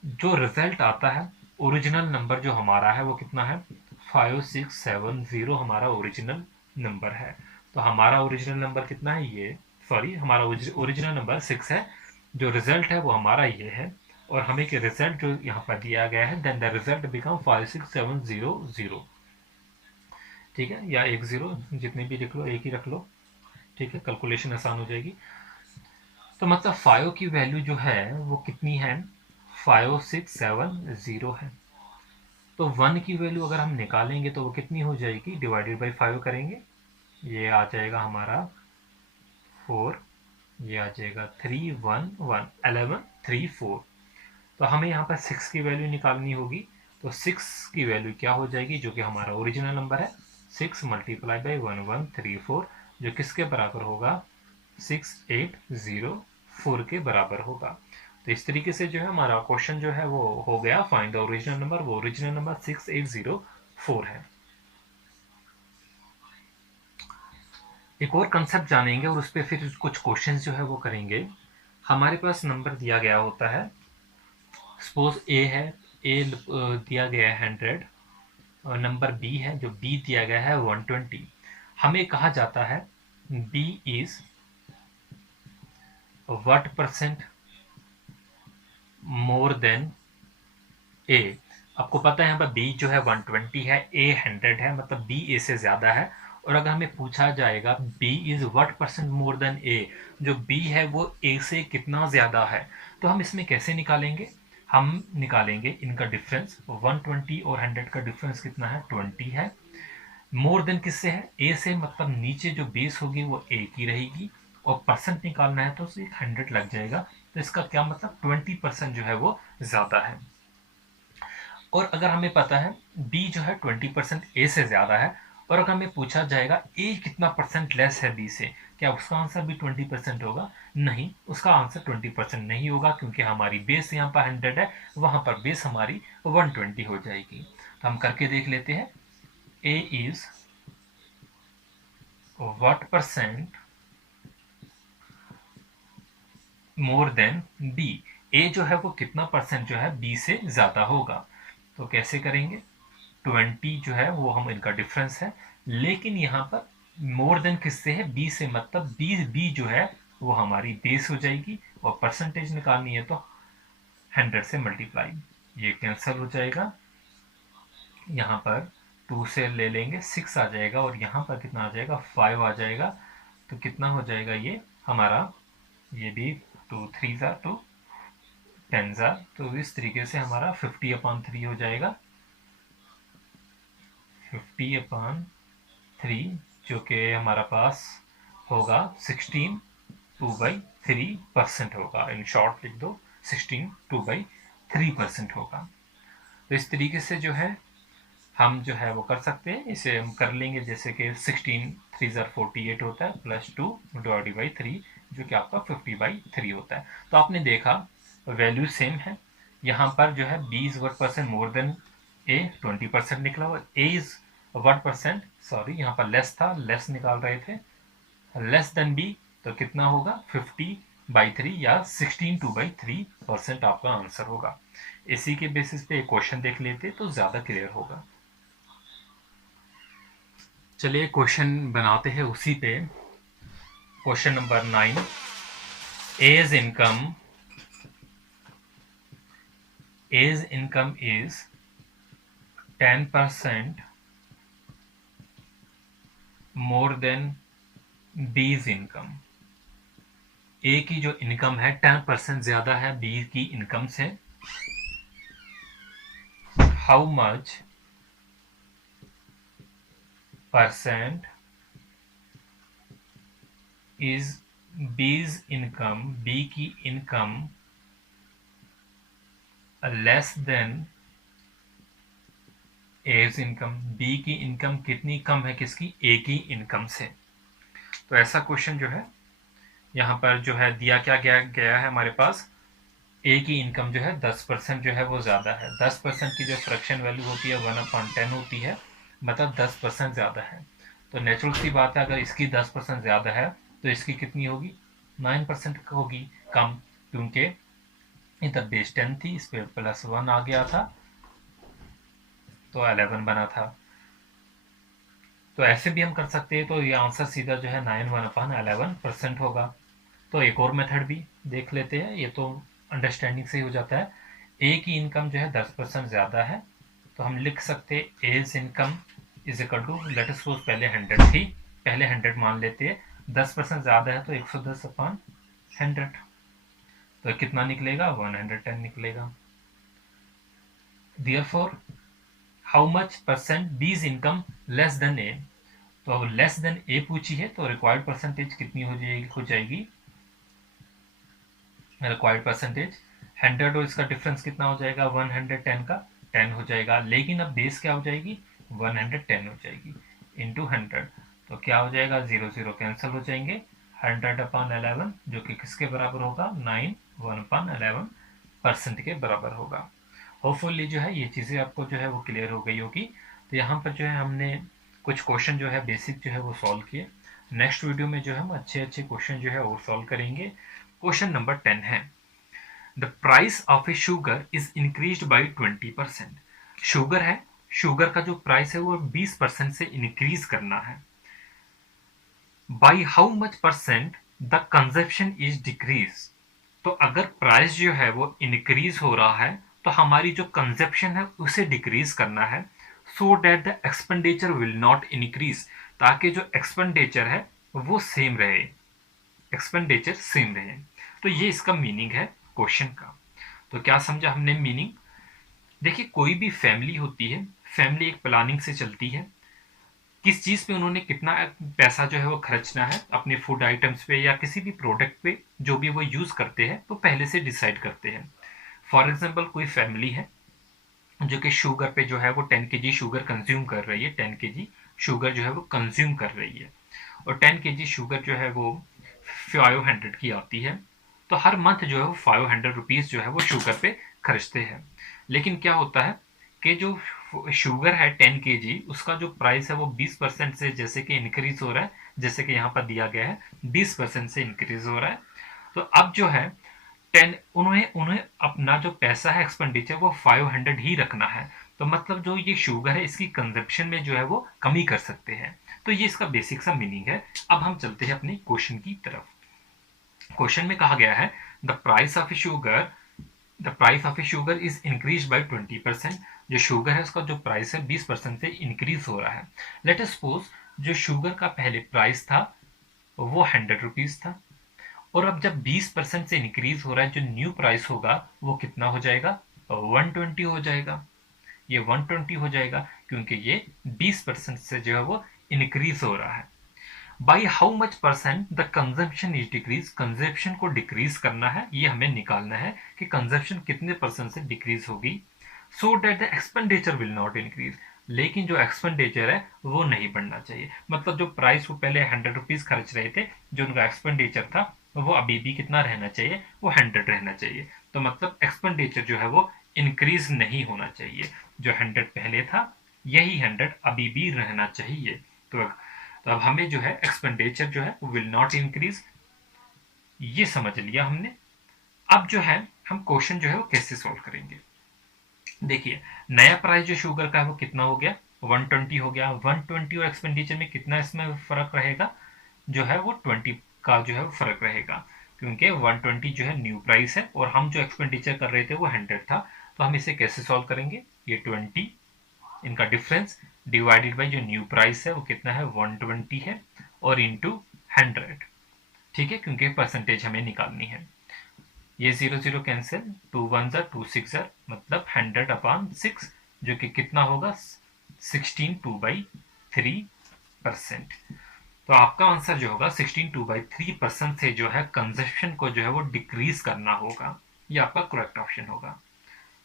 जो रिजल्ट आता है, ओरिजिनल नंबर जो हमारा है वो कितना है, 5670 हमारा ओरिजिनल नंबर है। तो हमारा ओरिजिनल नंबर कितना है, ये सॉरी हमारा ओरिजिनल नंबर 6 है, जो रिजल्ट है वो हमारा ये है, और हमें के रिजल्ट जो यहाँ पर दिया गया है, देन द रिजल्ट बिकम 56700। ठीक है, या 10, जितने भी लिख लो एक ही रख लो, ठीक है, कैलकुलेशन आसान हो जाएगी। तो मतलब 5 की वैल्यू जो है वो कितनी है, 5670 है। तो 1 की वैल्यू अगर हम निकालेंगे तो वो कितनी हो जाएगी, डिवाइडेड बाई 5 करेंगे, ये आ जाएगा हमारा 4, ये आ जाएगा 3 1 1 11 3 4। तो हमें यहाँ पर 6 की वैल्यू निकालनी होगी, तो 6 की वैल्यू क्या हो जाएगी, जो कि हमारा ओरिजिनल नंबर है, 6 मल्टीप्लाई बाई 1134, जो किसके बराबर होगा, 6804 के बराबर होगा। तो इस तरीके से जो है हमारा क्वेश्चन जो है वो हो गया, फाइंड द ओरिजिनल नंबर, वो ओरिजिनल नंबर 6804 है। एक और कंसेप्ट जानेंगे और उस पर फिर कुछ क्वेश्चंस जो है वो करेंगे। हमारे पास नंबर दिया गया होता है, सपोज ए है, ए दिया गया है 100 और नंबर बी है, जो बी दिया गया है 120। हमें कहा जाता है B is what % more than A. आपको पता है यहाँ पर बी जो है 120 है, ए 100 है, मतलब बी ए से ज्यादा है। और अगर हमें पूछा जाएगा B is what % more than A, जो बी है वो ए से कितना ज्यादा है, तो हम इसमें कैसे निकालेंगे, हम निकालेंगे इनका डिफरेंस। 120 और 100 का डिफरेंस कितना है, 20 है। मोर देन किससे है, ए से, मतलब नीचे जो बेस होगी वो ए की रहेगी, और परसेंट निकालना है तो उसे 100 लग जाएगा। तो इसका क्या मतलब, 20% जो है वो ज्यादा है। और अगर हमें पता है बी जो है 20% ए से ज्यादा है, और अगर हमें पूछा जाएगा ए कितना % लेस है बी से, क्या उसका आंसर भी 20% होगा, नहीं, उसका आंसर 20% नहीं होगा, क्योंकि हमारी बेस यहाँ पर 100 है, वहां पर बेस हमारी 120 हो जाएगी। तो हम करके देख लेते हैं, A is what % more than B, A जो है वो कितना % जो है बी से ज्यादा होगा। तो कैसे करेंगे, 20 जो है वो हम इनका डिफरेंस है, लेकिन यहाँ पर मोर देन किससे है, बी से, मतलब बी जो है वो हमारी बेस हो जाएगी, और परसेंटेज निकालनी है तो 100 से मल्टीप्लाई, ये कैंसिल हो जाएगा, यहाँ पर 2 से ले लेंगे 6 आ जाएगा, और यहाँ पर कितना आ जाएगा, 5 आ जाएगा। तो कितना हो जाएगा ये हमारा, ये भी 2 3 ज़ा 2 10 ज़ा, तो इस तरीके से हमारा 50/3 हो जाएगा, 50/3, जो कि हमारा पास होगा 16 2/3% होगा। इन शॉर्ट लिख दो, 16 2/3% होगा। तो इस तरीके से जो है हम जो है वो कर सकते हैं, इसे हम कर लेंगे, जैसे कि 16 3 ज़ा 48 होता है, +2 डिवाइडेड बाई 3, जो कि आपका 50/3 होता है। तो आपने देखा वैल्यू सेम है, यहाँ पर जो है B is what % more than A, 20% निकला हुआ, ए इज व्हाट %, सॉरी यहाँ पर लेस था, लेस निकाल रहे थे, लेस देन बी, तो कितना होगा, 50 2/3 या 16/3% आपका आंसर होगा। इसी के बेसिस पे एक क्वेश्चन देख लेते तो ज़्यादा क्लियर होगा। चलिए क्वेश्चन बनाते हैं उसी पे। Question number 9, A's income is 10% more than B's income. A की जो इनकम है 10% ज्यादा है बी की इनकम से। How much percent is B's income, B की income less than A's income. B की इनकम कितनी कम है किसकी, ए की इनकम से। तो ऐसा क्वेश्चन जो है यहाँ पर जो है दिया क्या गया है हमारे पास, ए की इनकम जो है 10% जो है वो ज़्यादा है। 10% की जो फ्रैक्शन वैल्यू होती है 1/10 होती है, मतलब 10% ज़्यादा है। तो नेचुरल सी बात है, अगर इसकी 10% ज़्यादा है तो इसकी कितनी होगी, 9% होगी कम, क्योंकि इधर बेस 10 थी, इस पर +1 आ गया था तो 11 बना था। तो ऐसे भी हम कर सकते हैं, तो ये आंसर सीधा जो है 9/11% होगा। तो एक और मेथड भी देख लेते हैं, ये तो अंडरस्टैंडिंग से ही हो जाता है। ए की इनकम जो है 10% ज़्यादा है, तो हम लिख सकते हैं as income is equal to, let us suppose पहले 100 थी, पहले 100 मान लेते हैं, 10% ज़्यादा है तो 110/100, तो कितना निकलेगा, 110 निकलेगा। Therefore how much percent B's income less than A, तो अब लेस देन ए पूछी है तो रिक्वायर्ड परसेंटेज कितनी हो जाएगी रिक्वायर्ड परसेंटेज 100, और इसका डिफरेंस कितना हो जाएगा, 110 का 10 हो जाएगा। लेकिन अब बेस क्या हो जाएगी, 110 हो जाएगी इंटू 100, तो क्या हो जाएगा, 0 0 कैंसिल हो जाएंगे। 100/11 जो कि किसके बराबर होगा, 1/11% के बराबर होगा। होपफुली जो है ये चीज़ें आपको जो है वो क्लियर हो गई होगी। तो यहाँ पर जो है हमने कुछ क्वेश्चन जो है बेसिक जो है वो सॉल्व किए। नेक्स्ट वीडियो में जो है हम अच्छे अच्छे क्वेश्चन जो है और सॉल्व करेंगे। क्वेश्चन नंबर 10 है, the price of A sugar is increased by 20%। Sugar है, शुगर का जो प्राइस है वो 20% से इंक्रीज करना है। By how much percent the consumption is decrease. तो अगर प्राइस जो है वो इंक्रीज हो रहा है तो हमारी जो कंजप्शन है उसे डिक्रीज करना है, so that the expenditure will not increase, ताकि जो एक्सपेंडिचर है वो सेम रहे, एक्सपेंडिचर सेम रहे। तो ये इसका मीनिंग है क्वेश्चन का। तो क्या समझा हमने मीनिंग, देखिए कोई भी फैमिली होती है, फैमिली एक प्लानिंग से चलती है, किस चीज़ पे उन्होंने कितना पैसा जो है वो खर्चना है, अपने फूड आइटम्स पे या किसी भी प्रोडक्ट पे जो भी वो यूज़ करते हैं तो पहले से डिसाइड करते हैं। फॉर एग्जांपल कोई फैमिली है जो कि शुगर पे जो है वो 10 kg शुगर कंज्यूम कर रही है, 10 kg शुगर जो है वो कंज्यूम कर रही है, और 10 kg शुगर जो है वो 500 की आती है, तो हर मंथ जो है वो 500 रुपीज़ जो है वो शुगर पे खर्चते हैं। लेकिन क्या होता है कि जो शुगर है 10 kg उसका जो प्राइस है वो 20% से जैसे कि इंक्रीज हो रहा है, जैसे कि यहाँ पर दिया गया है 20% से इंक्रीज हो रहा है। तो अब जो है 10 उन्हें उन्हें अपना जो पैसा है एक्सपेंडिचर वो 500 ही रखना है, तो मतलब जो ये शुगर है इसकी कंजप्शन में जो है वो कमी कर सकते हैं। तो ये इसका बेसिक सा मीनिंग है। अब हम चलते हैं अपने क्वेश्चन की तरफ। क्वेश्चन में कहा गया है the price of A sugar is increase by 20%। जो शुगर है उसका जो प्राइस है 20% से इंक्रीज हो रहा है। लेट अस सपोज जो शुगर का पहले प्राइस था वो 100 रुपीज था, और अब जब 20% से इंक्रीज हो रहा है जो न्यू प्राइस होगा वो कितना हो जाएगा, 120 हो जाएगा। ये 120 हो जाएगा क्योंकि ये 20% से जो है वो इंक्रीज हो रहा है। By how much percent the consumption is decrease, consumption को डिक्रीज करना है, ये हमें निकालना है कि कंजप्शन कितने परसेंट से डिक्रीज होगी, so that the expenditure will not increase, लेकिन जो एक्सपेंडिचर है वो नहीं बढ़ना चाहिए। मतलब जो प्राइस वो पहले 100 रुपीज खर्च रहे थे, जो उनका एक्सपेंडिचर था वो अभी भी कितना रहना चाहिए, वो 100 रहना चाहिए। तो मतलब एक्सपेंडिचर जो है वो इंक्रीज नहीं होना चाहिए, जो 100 पहले था यही 100 अभी भी रहना चाहिए। तो अब हमें जो है एक्सपेंडिचर जो है वो विल नॉट इंक्रीज, ये समझ लिया हमने। अब जो है हम क्वेश्चन जो है वो कैसे सॉल्व करेंगे। देखिए, नया प्राइस जो शुगर का है वो कितना हो गया, 120 हो गया। 120 और एक्सपेंडिचर में कितना इसमें फर्क रहेगा, जो है वो 20 का जो है वो फर्क रहेगा, क्योंकि 120 जो है न्यू प्राइस है और हम जो एक्सपेंडिचर कर रहे थे वो 100 था। तो हम इसे कैसे सॉल्व करेंगे, ये 20 इनका डिफरेंस डिवाइडेड बाई जो न्यू प्राइस है वो कितना है 120 है और इंटू 100, ठीक है, क्योंकि परसेंटेज हमें निकालनी है। ये 0 0 कैंसिल, 2 1 ज़ा 2 6 ज़ा मतलब 100/6, जो कि कितना होगा 16 2/3%। तो आपका आंसर जो होगा 16 2/3% से जो है कंजप्शन को जो है वो डिक्रीज करना होगा। ये आपका करेक्ट ऑप्शन होगा।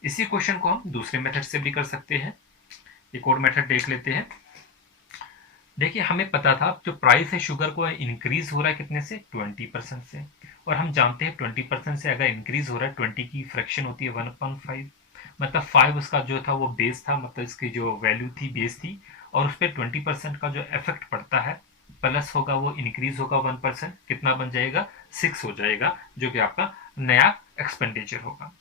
इसी क्वेश्चन को हम दूसरे मेथड से भी कर सकते हैं। एक और मेथड देख लेते हैं। देखिए, हमें पता था जो प्राइस है शुगर को इंक्रीज हो रहा है कितने से, 20% से, और हम जानते हैं 20% से अगर इंक्रीज हो रहा है 20 की फ्रैक्शन होती है 1/5, मतलब 5 उसका जो था वो बेस था, मतलब इसकी जो वैल्यू थी बेस थी, और उस पर 20% का जो इफेक्ट पड़ता है प्लस होगा वो इंक्रीज होगा 1%, कितना बन जाएगा 6 हो जाएगा, जो कि आपका नया एक्सपेंडिचर होगा।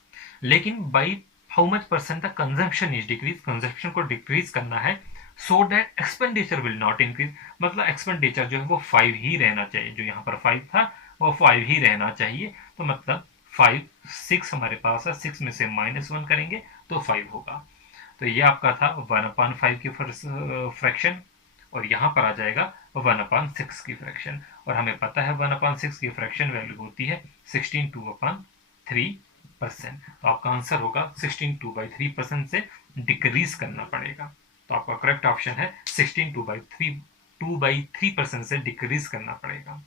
लेकिन by how much percent the consumption is decrease, consumption को डिक्रीज करना है so that expenditure will not increase, मतलब एक्सपेंडिचर जो है वो 5 ही रहना चाहिए, जो यहाँ पर 5 था वो 5 ही रहना चाहिए। तो मतलब 5 6 हमारे पास है, 6 में से -1 करेंगे तो 5 होगा। तो ये आपका था 1/5 की फ्रैक्शन, और यहाँ पर आ जाएगा 1/6 की फ्रैक्शन, और हमें पता है 1/6 की फ्रैक्शन वैल्यू होती है 16 2/3%। तो आपका आंसर होगा 16 2/3% से डिक्रीज करना पड़ेगा। तो आपका करेक्ट ऑप्शन है 16 2/3% से डिक्रीज करना पड़ेगा।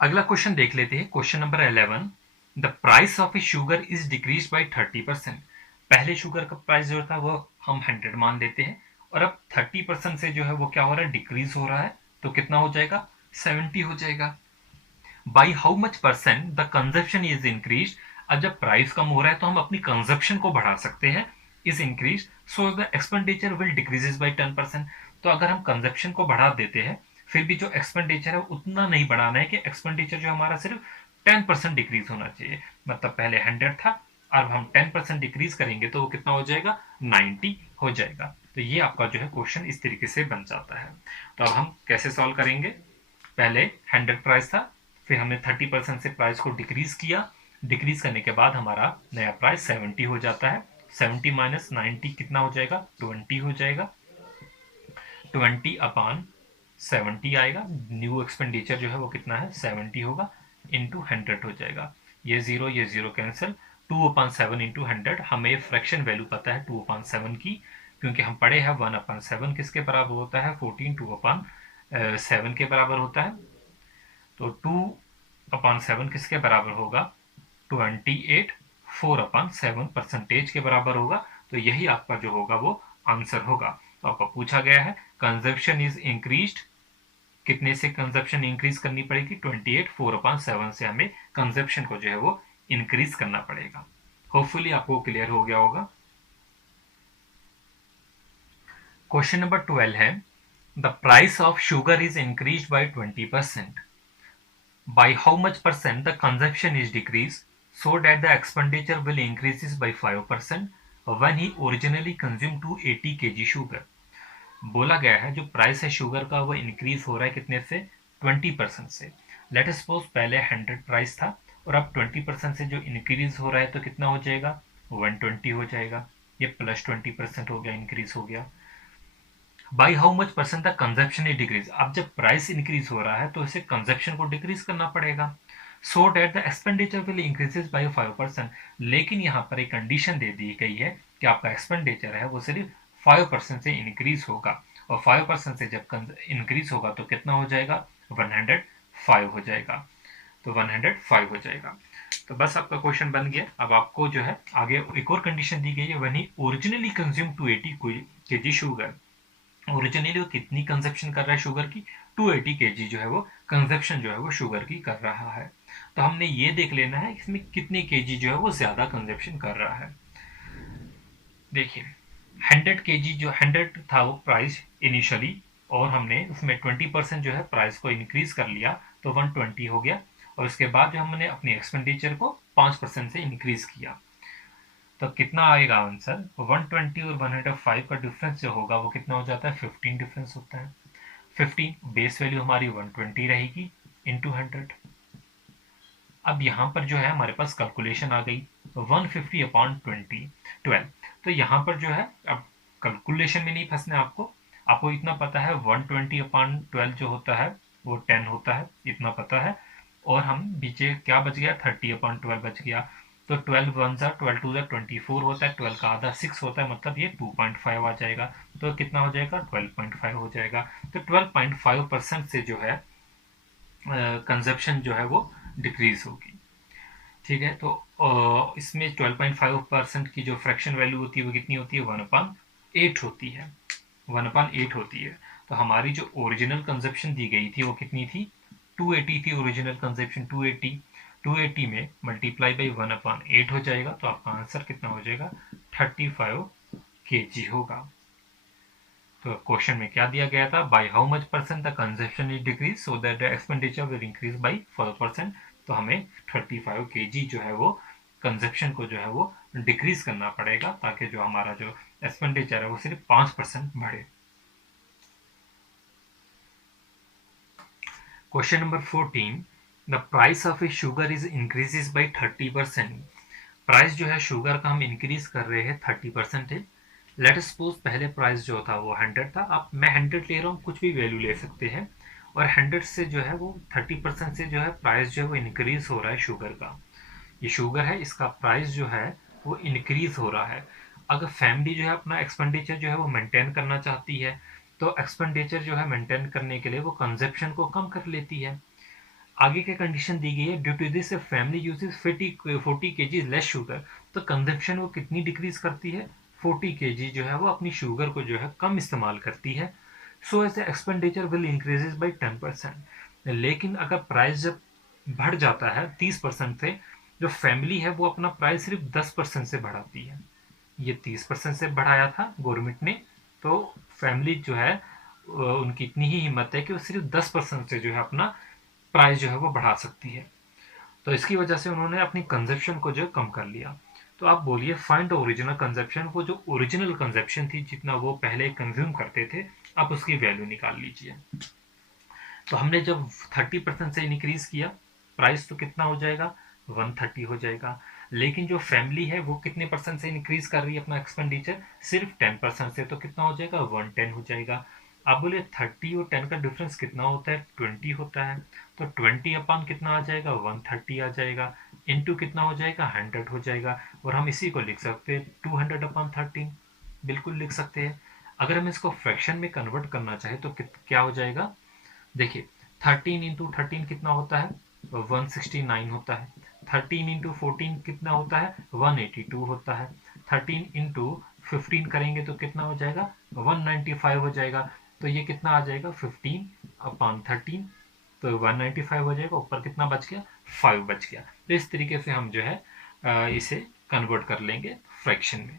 अगला क्वेश्चन देख लेते हैं, question number 11। The price of A sugar is decrease by 30%। पहले शुगर का प्राइस जो था वो हम 100 मान लेते हैं, और अब 30% से जो है वो क्या हो रहा है, डिक्रीज हो रहा है, तो कितना हो जाएगा 70 हो जाएगा। By how much percent the consumption is increase. अब जब प्राइस कम हो रहा है तो हम अपनी कंजप्शन को बढ़ा सकते हैं, is increase, so the expenditure will decreases by 10%। तो अगर हम कंजप्शन को बढ़ा देते हैं, फिर भी जो एक्सपेंडिचर है उतना नहीं बढ़ाना है कि एक्सपेंडिचर जो हमारा सिर्फ 10% डिक्रीज होना चाहिए। मतलब पहले 100 था, अब हम 10% डिक्रीज करेंगे तो वो कितना हो जाएगा 90 हो जाएगा। तो ये आपका जो है क्वेश्चन इस तरीके से बन जाता है। तो अब हम कैसे सॉल्व करेंगे, पहले 100 प्राइस था, फिर हमने 30% से प्राइस को डिक्रीज किया, डिक्रीज करने के बाद हमारा नया प्राइस 70 हो जाता है। 70 माइनस 90 कितना हो जाएगा 20 हो जाएगा, 20/70 आएगा। न्यू एक्सपेंडिचर जो है वो कितना है 70 होगा, इंटू 100 हो जाएगा। ये जीरो कैंसिल, 2/7 इंटू 100, हमें फ्रैक्शन वैल्यू पता है 2/7 की, क्योंकि हम पढ़े हैं 1/7 किसके बराबर होता है 14, 2/7 के बराबर होता है। तो 2/7 किसके बराबर होगा 28, 4/7 परसेंटेज के बराबर होगा। तो यही आपका जो होगा वो आंसर होगा। तो आपको पूछा गया है कंजप्शन इज इंक्रीज्ड, कितने से कंजप्शन इंक्रीज करनी पड़ेगी 28, 4/7 से हमें कंजप्शन को जो है वो इंक्रीज करना पड़ेगा। होपफुली आपको क्लियर हो गया होगा। क्वेश्चन नंबर 12 है, the price of sugar is increase by 20%। By how much percent the consumption is decreased so that the expenditure will increases by 5% when he originally consumed 280 kg sugar। बोला गया है जो price है sugar का वो increase हो रहा है कितने से 20% से। लेट अस सपोज पहले 100 प्राइस था और अब 20% से जो इंक्रीज हो रहा है तो कितना हो जाएगा 120 हो जाएगा। ये प्लस 20% हो गया, इंक्रीज हो गया। By how much percent the consumption is decrease. अब जब प्राइस इंक्रीज हो रहा है तो इसे कंजप्शन को डिक्रीज करना पड़ेगा, so that the expenditure will increases by 5%। लेकिन यहाँ पर एक कंडीशन दे दी गई है कि आपका एक्सपेंडिचर है वो सिर्फ 5% से इंक्रीज होगा, और 5% से जब इंक्रीज होगा तो कितना हो जाएगा 105 हो जाएगा। तो 105 हो जाएगा। तो बस आपका क्वेश्चन बन गया। अब आपको जो है आगे एक और कंडीशन दी गई है, when he originally consume 280 kg sugar. Originally वो कितनी कंजप्शन कर रहा है शुगर की 280 kg जो है वो कंजप्शन जो है वो शुगर की कर रहा है। तो हमने ये देख लेना है इसमें कितने केजी जो है वो ज्यादा कंजप्शन कर रहा है। देखिए 100 kg जो 100 था वो प्राइस इनिशियली, और हमने उसमें 20% जो है प्राइस को इंक्रीज कर लिया, तो 120 हो गया। और उसके बाद जो हमने अपनी एक्सपेंडिचर को 5% से इंक्रीज किया, तो कितना आएगा आंसर? 120 और 105 का डिफरेंस जो होगा वो कितना हो जाता है? 15 डिफरेंस होता है। 15 बेस वैल्यू हमारी 120 रहेगी इंटू 100। अब यहाँ पर जो है हमारे पास कैलकुलेशन आ गई, 150 अपॉन 12। तो यहाँ पर जो है अब कैलकुलेशन में नहीं फंसना है आपको, आपको इतना पता है 120 अपॉन 12 जो होता है वो 10 होता है, इतना पता है। और हम पीछे क्या बच गया? 30 अपॉन 12 बच गया। तो 12 वन ज़ा 12 टू ज़ा 24 होता है, 12 का आधा 6 होता है, मतलब ये 2.5 आ जाएगा। तो कितना हो जाएगा? 12.5 हो जाएगा। तो 12.5% से जो है कंजप्शन जो है वो डिक्रीज होगी। ठीक है, तो इसमें 12.5% की जो फ्रैक्शन वैल्यू होती है वो कितनी होती है? 1/8 होती है, 1/8 होती है। तो हमारी जो ओरिजिनल कंजप्शन दी गई थी वो कितनी थी? 280 थी ओरिजिनल कंजप्शन, 280। 280 में मल्टीप्लाई बाई 1/8 हो जाएगा, तो आपका आंसर कितना हो जाएगा? 35 kg होगा। तो क्वेश्चन में क्या दिया गया था? By how much percent the consumption is decrease so that the expenditure will increase by 4%। तो हमें 35 kg जो है वो कंजप्शन को जो है वो डिक्रीज करना पड़ेगा, ताकि जो हमारा जो एक्सपेंडिचर है वो सिर्फ 5% बढ़े। Question number 14, the price of A sugar is increases by 30%। Price जो है शुगर का हम इंक्रीज कर रहे हैं 30% है। लेट सपोज पहले प्राइस जो था वो 100 था, अब मैं 100 ले रहा हूँ, कुछ भी वैल्यू ले सकते हैं। और 100 से जो है वो 30% से जो है प्राइस जो है वो इंक्रीज हो रहा है शुगर का। ये शुगर है, इसका प्राइस जो है वो इंक्रीज हो रहा है। अगर फैमिली जो है अपना एक्सपेंडिचर जो है वो मेंटेन करना चाहती है, तो एक्सपेंडिचर जो है मेंटेन करने के लिए वो कंजप्शन को कम कर लेती है। आगे की कंडीशन दी गई है, due to this family uses 40 kg less sugar. तो कंजप्शन वो कितनी डिक्रीज करती है? 40 kg जो है वो अपनी शुगर को जो है कम इस्तेमाल करती है। So as the expenditure will increases by 10%। लेकिन अगर प्राइस जब बढ़ जाता है 30% से, जो फैमिली है वो अपना प्राइस सिर्फ 10% से बढ़ाती है। ये 30% से बढ़ाया था गवर्नमेंट ने, तो फैमिली जो है उनकी इतनी ही हिम्मत है कि वो सिर्फ 10% से जो है अपना प्राइस जो है वो बढ़ा सकती है। तो इसकी वजह से उन्होंने अपनी कंजप्शन को जो कम कर लिया। तो आप बोलिए फाइंड द ओरिजिनल कंजप्शन। वो जो ओरिजिनल कंजप्शन थी, जितना वो पहले कंज्यूम करते थे, आप उसकी वैल्यू निकाल लीजिए। तो हमने जब 30% से इंक्रीज किया प्राइस, तो कितना हो जाएगा? 130 हो जाएगा। लेकिन जो फैमिली है वो कितने परसेंट से इंक्रीज कर रही है अपना एक्सपेंडिचर? सिर्फ 10% से, तो कितना हो जाएगा? 110 हो जाएगा। आप बोले 30 और 10 का डिफरेंस कितना होता है? 20 होता है। तो 20 अपॉन कितना आ जाएगा? 130 आ जाएगा। इनटू कितना हो जाएगा? 100 हो जाएगा। और हम इसी को लिख सकते हैं 200 अपॉन 13, बिल्कुल लिख सकते हैं। अगर हम इसको फ्रैक्शन में कन्वर्ट करना चाहे तो क्या हो जाएगा? देखिए 13 इंटू 13 कितना होता है? 169 होता है। 13 इंटू 14 कितना होता है? 182 होता है। 13 इंटू 15 करेंगे तो कितना हो जाएगा? 195 हो जाएगा। तो ये कितना आ जाएगा? 15 अपॉन 13, तो 195 हो जाएगा। ऊपर कितना बच गया? 5 बच गया। तो इस तरीके से हम जो है इसे कन्वर्ट कर लेंगे फ्रैक्शन में।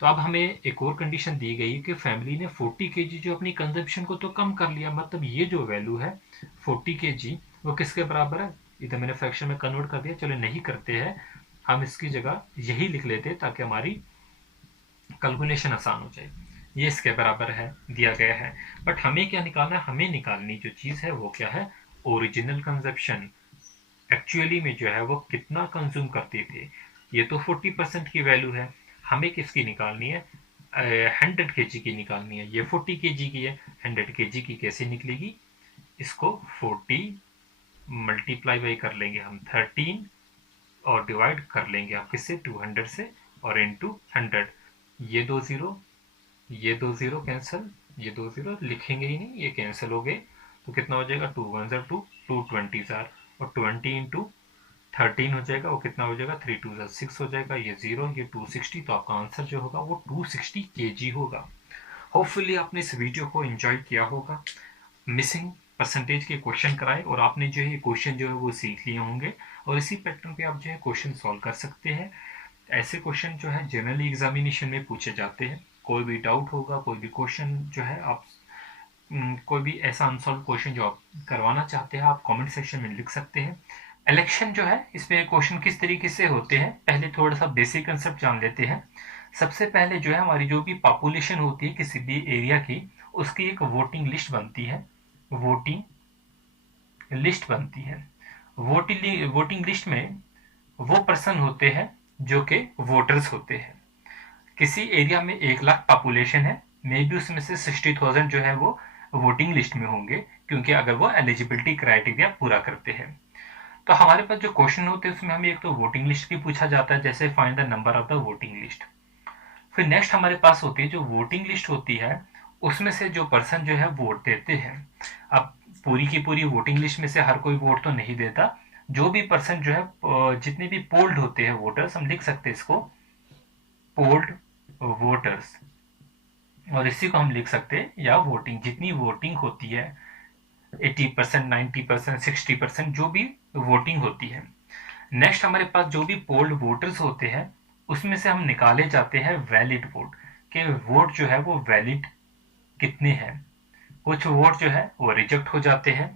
तो अब हमें एक और कंडीशन दी गई कि फैमिली ने 40 kg जो अपनी कंजप्शन को तो कम कर लिया, मतलब ये जो वैल्यू है 40 kg वो किसके बराबर है? इधर मैंने फ्रैक्शन में कन्वर्ट कर दिया, चलो नहीं करते हैं, हम इसकी जगह यही लिख लेते हैं ताकि हमारी कैलकुलेशन आसान हो जाए। ये इसके बराबर है, दिया गया है। बट हमें क्या निकालना है? हमें निकालनी जो चीज़ है वो क्या है? Original consumption. एक्चुअली में जो है वो कितना कंज्यूम करते थे। ये तो 40% की वैल्यू है, हमें किसकी निकालनी है? 100 kg की निकालनी है। ये 40 kg की है, 100 kg की कैसे निकलेगी? इसको 40 मल्टीप्लाई बाई कर लेंगे हम 13 और डिवाइड कर लेंगे आप किससे? 200 से, और इनटू 100। ये दो ज़ीरो, ये दो ज़ीरो कैंसिल, ये दो ज़ीरो लिखेंगे ही नहीं, ये कैंसिल हो गए। तो कितना हो जाएगा? 2 1 ज़ा 2, 220 ज़ार, और 20 इंटू 13 हो जाएगा, वो कितना हो जाएगा? 3 2 6 हो जाएगा। ये 0, ये 260, तो आपका आंसर जो होगा वो 260 kg होगा। होपफुली आपने इस वीडियो को एंजॉय किया होगा। मिसिंग परसेंटेज के क्वेश्चन कराए और आपने जो है क्वेश्चन जो है वो सीख लिए होंगे, और इसी पैटर्न पे आप जो है क्वेश्चन सॉल्व कर सकते हैं। ऐसे क्वेश्चन जो है जनरली एग्जामिनेशन में पूछे जाते हैं। कोई भी डाउट होगा, कोई भी क्वेश्चन जो है आप कोई भी ऐसा अनसॉल्व क्वेश्चन जो आप करवाना चाहते हैं आप कमेंट सेक्शन में लिख सकते हैं। इलेक्शन जो है इसमें क्वेश्चन किस तरीके से होते हैं, पहले थोड़ा सा बेसिक कंसेप्ट जान लेते हैं। सबसे पहले जो है हमारी जो भी पॉपुलेशन होती है किसी भी एरिया की, उसकी एक वोटिंग लिस्ट बनती है, वोटिंग लिस्ट बनती है। वोटिंग लिस्ट में वो पर्सन होते हैं जो कि वोटर्स होते हैं। किसी एरिया में 1 लाख पॉपुलेशन है, मे बी उसमें से 60,000 जो है वो वोटिंग लिस्ट में होंगे, क्योंकि अगर वो एलिजिबिलिटी क्राइटेरिया पूरा करते हैं। तो हमारे पास जो क्वेश्चन होते हैं उसमें हमें एक तो वोटिंग लिस्ट भी पूछा जाता है, जैसे find the number of the voting list. फिर नेक्स्ट हमारे पास होती है जो वोटिंग लिस्ट होती है, उसमें से जो पर्सन जो है वोट देते हैं। अब पूरी की पूरी वोटिंग लिस्ट में से हर कोई वोट तो नहीं देता, जो भी पर्सन जो है जितने भी पोल्ड होते हैं वोटर्स, हम लिख सकते हैं इसको पोल्ड वोटर्स, और इसी को हम लिख सकते हैं या वोटिंग, जितनी वोटिंग होती है 80%, 90%, 60% जो भी वोटिंग होती है। नेक्स्ट हमारे पास जो भी पोल्ड वोटर्स होते हैं उसमें से हम निकाले जाते हैं वैलिड वोट, के वोट जो है वो वैलिड कितने हैं। कुछ वोट जो है वो रिजेक्ट हो जाते हैं,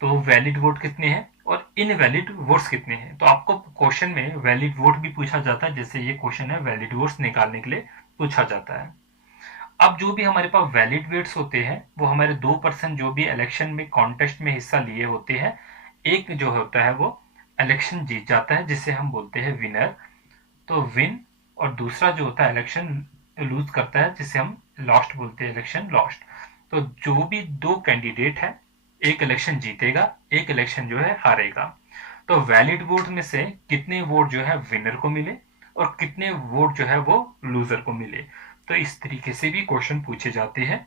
तो वैलिड वोट कितने हैं और इनवैलिड वोट्स कितने हैं। तो आपको क्वेश्चन में वैलिड वोट भी पूछा जाता है, जैसे ये क्वेश्चन है वैलिड वोट्स निकालने के लिए पूछा जाता है। अब जो भी हमारे पास वैलिड वोट्स होते हैं वो हमारे 2% जो भी इलेक्शन में कॉन्टेस्ट में हिस्सा लिए होते हैं, एक जो होता है वो इलेक्शन जीत जाता है जिसे हम बोलते हैं विनर, तो विन, और दूसरा जो होता है इलेक्शन लूज करता है जिसे हम लॉस्ट बोलते हैं, इलेक्शन लॉस्ट। तो जो भी 2 कैंडिडेट है, एक इलेक्शन जीतेगा, एक इलेक्शन जो है हारेगा। तो वैलिड वोट में से कितने वोट जो है विनर को मिले और कितने वोट जो है वो लूजर को मिले, तो इस तरीके से भी क्वेश्चन पूछे जाते हैं।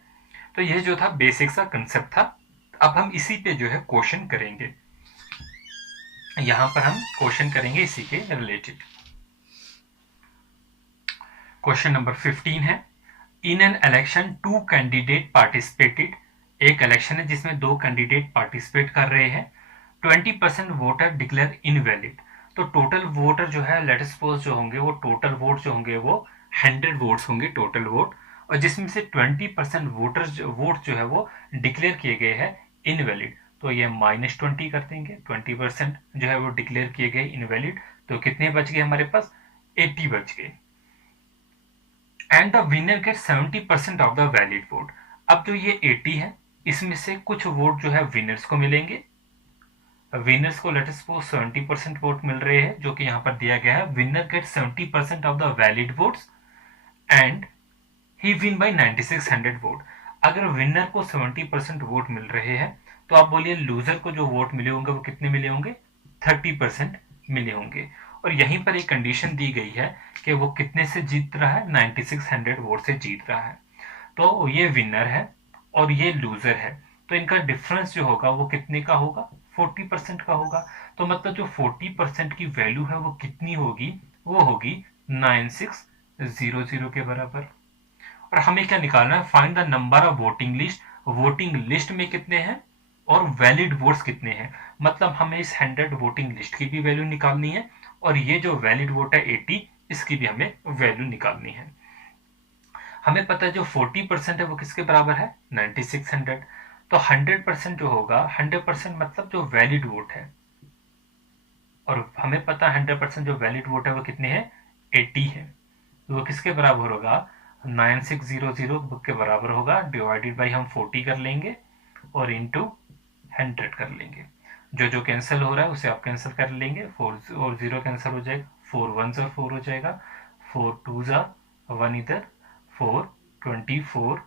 तो यह जो था बेसिक सा कंसेप्ट था। अब हम इसी पे जो है क्वेश्चन करेंगे, यहां पर हम क्वेश्चन करेंगे इसी के रिलेटेड। क्वेश्चन नंबर 15 है, in an election 2 candidate participated, एक इलेक्शन है जिसमें 2 कैंडिडेट पार्टिसिपेट कर रहे हैं, 20% वोटर डिक्लेयर इनवैलिड। तो टोटल वोटर जो है लेट सपोज जो होंगे वो टोटल वोट जो होंगे वो 100 वोट्स होंगे टोटल वोट, और जिसमें से 20% वोट जो है वो डिक्लेयर किए गए हैं इनवैलिड। तो ये -20 कर देंगे, 20% जो है वो डिक्लेयर किए गए इनवैलिड, तो कितने बच गए हमारे पास, 80 बच गए। And the winner get 70% of the valid vote. अब जो ये 80 है इसमें से कुछ वोट जो है विनर्स को मिलेंगे, विनर्स को लेट सपोज 70% वोट मिल रहे हैं जो कि यहाँ पर दिया गया है, winner get 70% of the valid votes and he win by 9600 vote. अगर विनर को 70% वोट मिल रहे हैं तो आप बोलिए लूजर को जो वोट मिले होंगे वो कितने मिले होंगे, 30% मिले होंगे। और यहीं पर एक कंडीशन दी गई है कि वो कितने से जीत रहा है, 9600 वोट से जीत रहा है। तो ये विनर है और ये लूजर है, तो इनका डिफरेंस जो होगा वो कितने का होगा, 40% का होगा। तो मतलब जो 40% की वैल्यू है वो कितनी होगी, वो होगी 9600 के बराबर। और हमें क्या निकालना है, find the number of voting list, voting list में कितने हैं और वैलिड वोट्स कितने हैं। मतलब हमें इस 100 वोटिंग लिस्ट की भी वैल्यू निकालनी है और ये जो वैलिड वोट है 80, इसकी भी हमें वैल्यू निकालनी है। हमें पता है जो 40% है वो किसके बराबर है, 9600। तो 100% जो होगा, 100% मतलब जो वैलिड वोट है, और हमें पता है 100% जो वैलिड वोट है वो कितने हैं, 80 है। तो वो किसके बराबर होगा, 9600 के बराबर होगा, डिवाइडेड बाई हम 40 कर लेंगे और इंटू 100 कर लेंगे। जो जो कैंसिल हो रहा है उसे आप कैंसिल कर लेंगे, 4 और 0 कैंसिल हो जाएगा, 4 1 4 हो जाएगा, 4 2 1 इधर, 4 24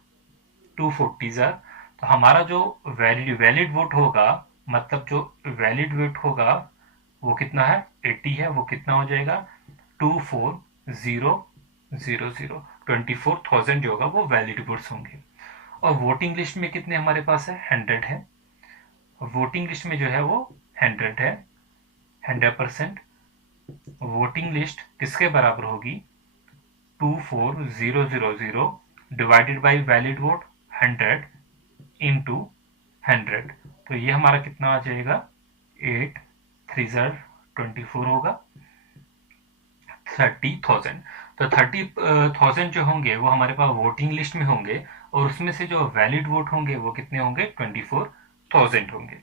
240। तो हमारा जो वैलिड वोट होगा, मतलब जो वैलिड वोट होगा वो कितना है, 80 है, वो कितना हो जाएगा 24000, 24,000 जो होगा वो वैलिड वोट्स होंगे। और वोटिंग लिस्ट में कितने हमारे पास है, 100 है, वोटिंग लिस्ट में जो है वो 100 है, 100%। वोटिंग लिस्ट किसके बराबर होगी, 24000 divided by valid vote 100 into 100। तो ये हमारा कितना आ जाएगा, 8 3 24 होगा, 30,000। तो 30,000 जो होंगे वो हमारे पास वोटिंग लिस्ट में होंगे और उसमें से जो वैलिड वोट होंगे वो कितने होंगे, 24,000 होंगे।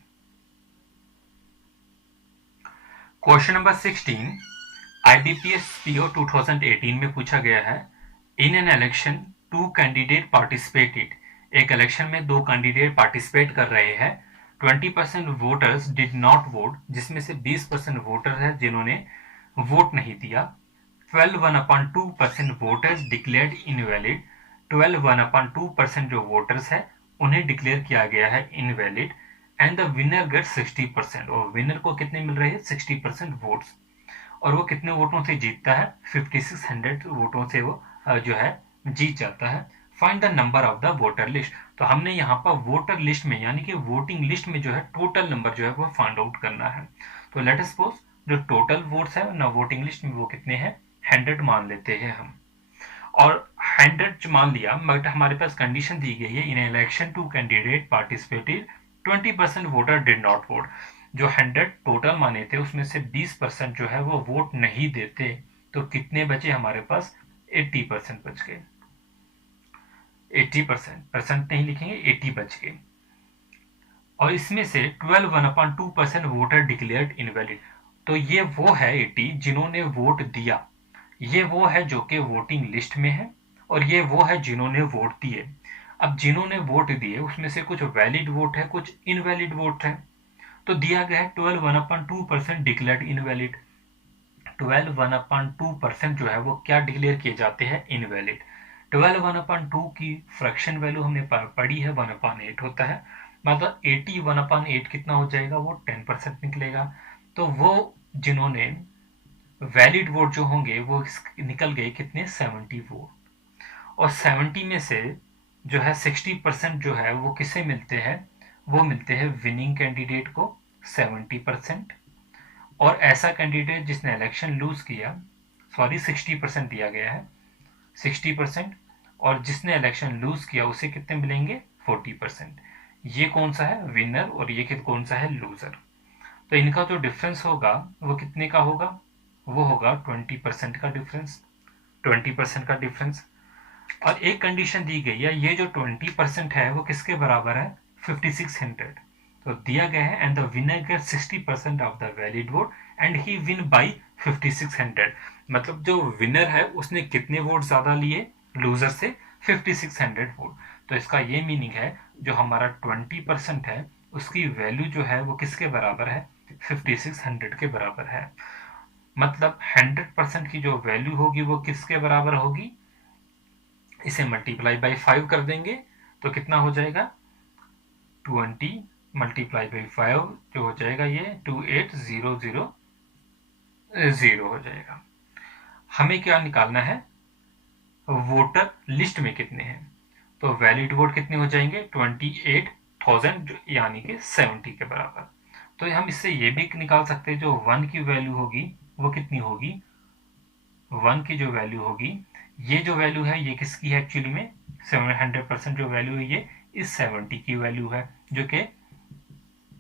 क्वेश्चन नंबर 16 IBPS PO 2018 में पूछा गया है, in an election 2 candidate participated, एक इलेक्शन में 2 कैंडिडेट पार्टिसिपेट कर रहे हैं, 20% वोटर्स डिड नॉट वोट, जिसमें से 20% वोटर है जिन्होंने वोट नहीं दिया, 12 वोटर्स डिक्लेयर्ड इनवैलिड, 12 जो वोटर्स है उन्हें डिक्लेयर किया गया है invalid, and the winner get 60%, और विनर को कितने मिल रहे हैं, 60% वोट्स, और वो कितने वोटों से जीतता है, 5600 वोटों से वो जो है जीत जाता है। Find the number of the voter list, तो हमने यहाँ पर वोटर लिस्ट में यानी कि वोटिंग लिस्ट में जो है टोटल नंबर जो है वो फाइंड आउट करना है। तो लेट अस सपोज जो टोटल वोट्स है ना वोटिंग लिस्ट में वो कितने हैं, 100 मान लेते हैं हम, और 100 मान लिया, बट हमारे पास कंडीशन दी गई है, in election 2 candidate participated, 20% voter did not vote, जो 100 टोटल माने थे उसमें से 20% जो है वो वोट नहीं देते, तो कितने बचे हमारे पास, 80% बच गए, 80% परसेंट नहीं लिखेंगे, 80 बच गए, और इसमें से 12 वोटर डिक्लेयर्ड इनवैलिड, तो ये वो है 80 जिन्होंने वोट दिया, ये वो है जो कि वोटिंग लिस्ट में है, और ये वो है जिन्होंने वोट दिए। अब जिन्होंने वोट दिए उसमें से कुछ वैलिड वोट है, कुछ इनवैलिड वोट है, तो दिया गया है 12 डिक्लेयर्ड इनवैलिड, 12 जो है वो क्या डिक्लेयर किए जाते हैं, इनवैलिड। 12 की फ्रैक्शन वैल्यू हमने पढ़ी है 1/8 होता है, मतलब 80 1/8 कितना हो जाएगा, वो 10% निकलेगा। तो वो जिन्होंने वैलिड वोट जो होंगे वो निकल गए कितने, 70 वोट, और 70 में से जो है 60% जो है वो किसे मिलते हैं, वो मिलते हैं विनिंग कैंडिडेट को 70%, और ऐसा कैंडिडेट जिसने इलेक्शन लूज किया, सॉरी 60% दिया गया है, 60%, और जिसने इलेक्शन लूज किया उसे कितने मिलेंगे, 40%। ये कौन सा है, विनर, और ये कौन सा है, लूजर। तो इनका जो डिफरेंस होगा वो कितने का होगा, वो होगा 20% का डिफरेंस, 20% का डिफरेंस। और एक कंडीशन दी गई है, ये जो 20% है वो किसके बराबर है, 5600, तो दिया गया है, and the winner get 60% of the valid vote and he win by 5600, मतलब जो विनर है उसने कितने वोट ज्यादा लिए लूजर से, 5600 वोट। तो इसका ये मीनिंग है जो हमारा 20% है उसकी वैल्यू जो है वो किसके बराबर है, 5600 के बराबर है, मतलब 100% की जो वैल्यू होगी वो किसके बराबर होगी, इसे मल्टीप्लाई बाई 5 कर देंगे तो कितना हो जाएगा, 20 मल्टीप्लाई बाई 5 जो हो जाएगा ये 28000 हो जाएगा। हमें क्या निकालना है, वोटर लिस्ट में कितने हैं, तो वैलिड वोट कितने हो जाएंगे, 28,000 यानी कि 70 के बराबर। तो हम इससे ये भी निकाल सकते हैं जो 1 की वैल्यू होगी वो कितनी होगी, 1 की जो वैल्यू होगी, ये जो वैल्यू है ये किसकी है एक्चुअली में, 700% जो वैल्यू है ये इस 70 की वैल्यू है, जो कि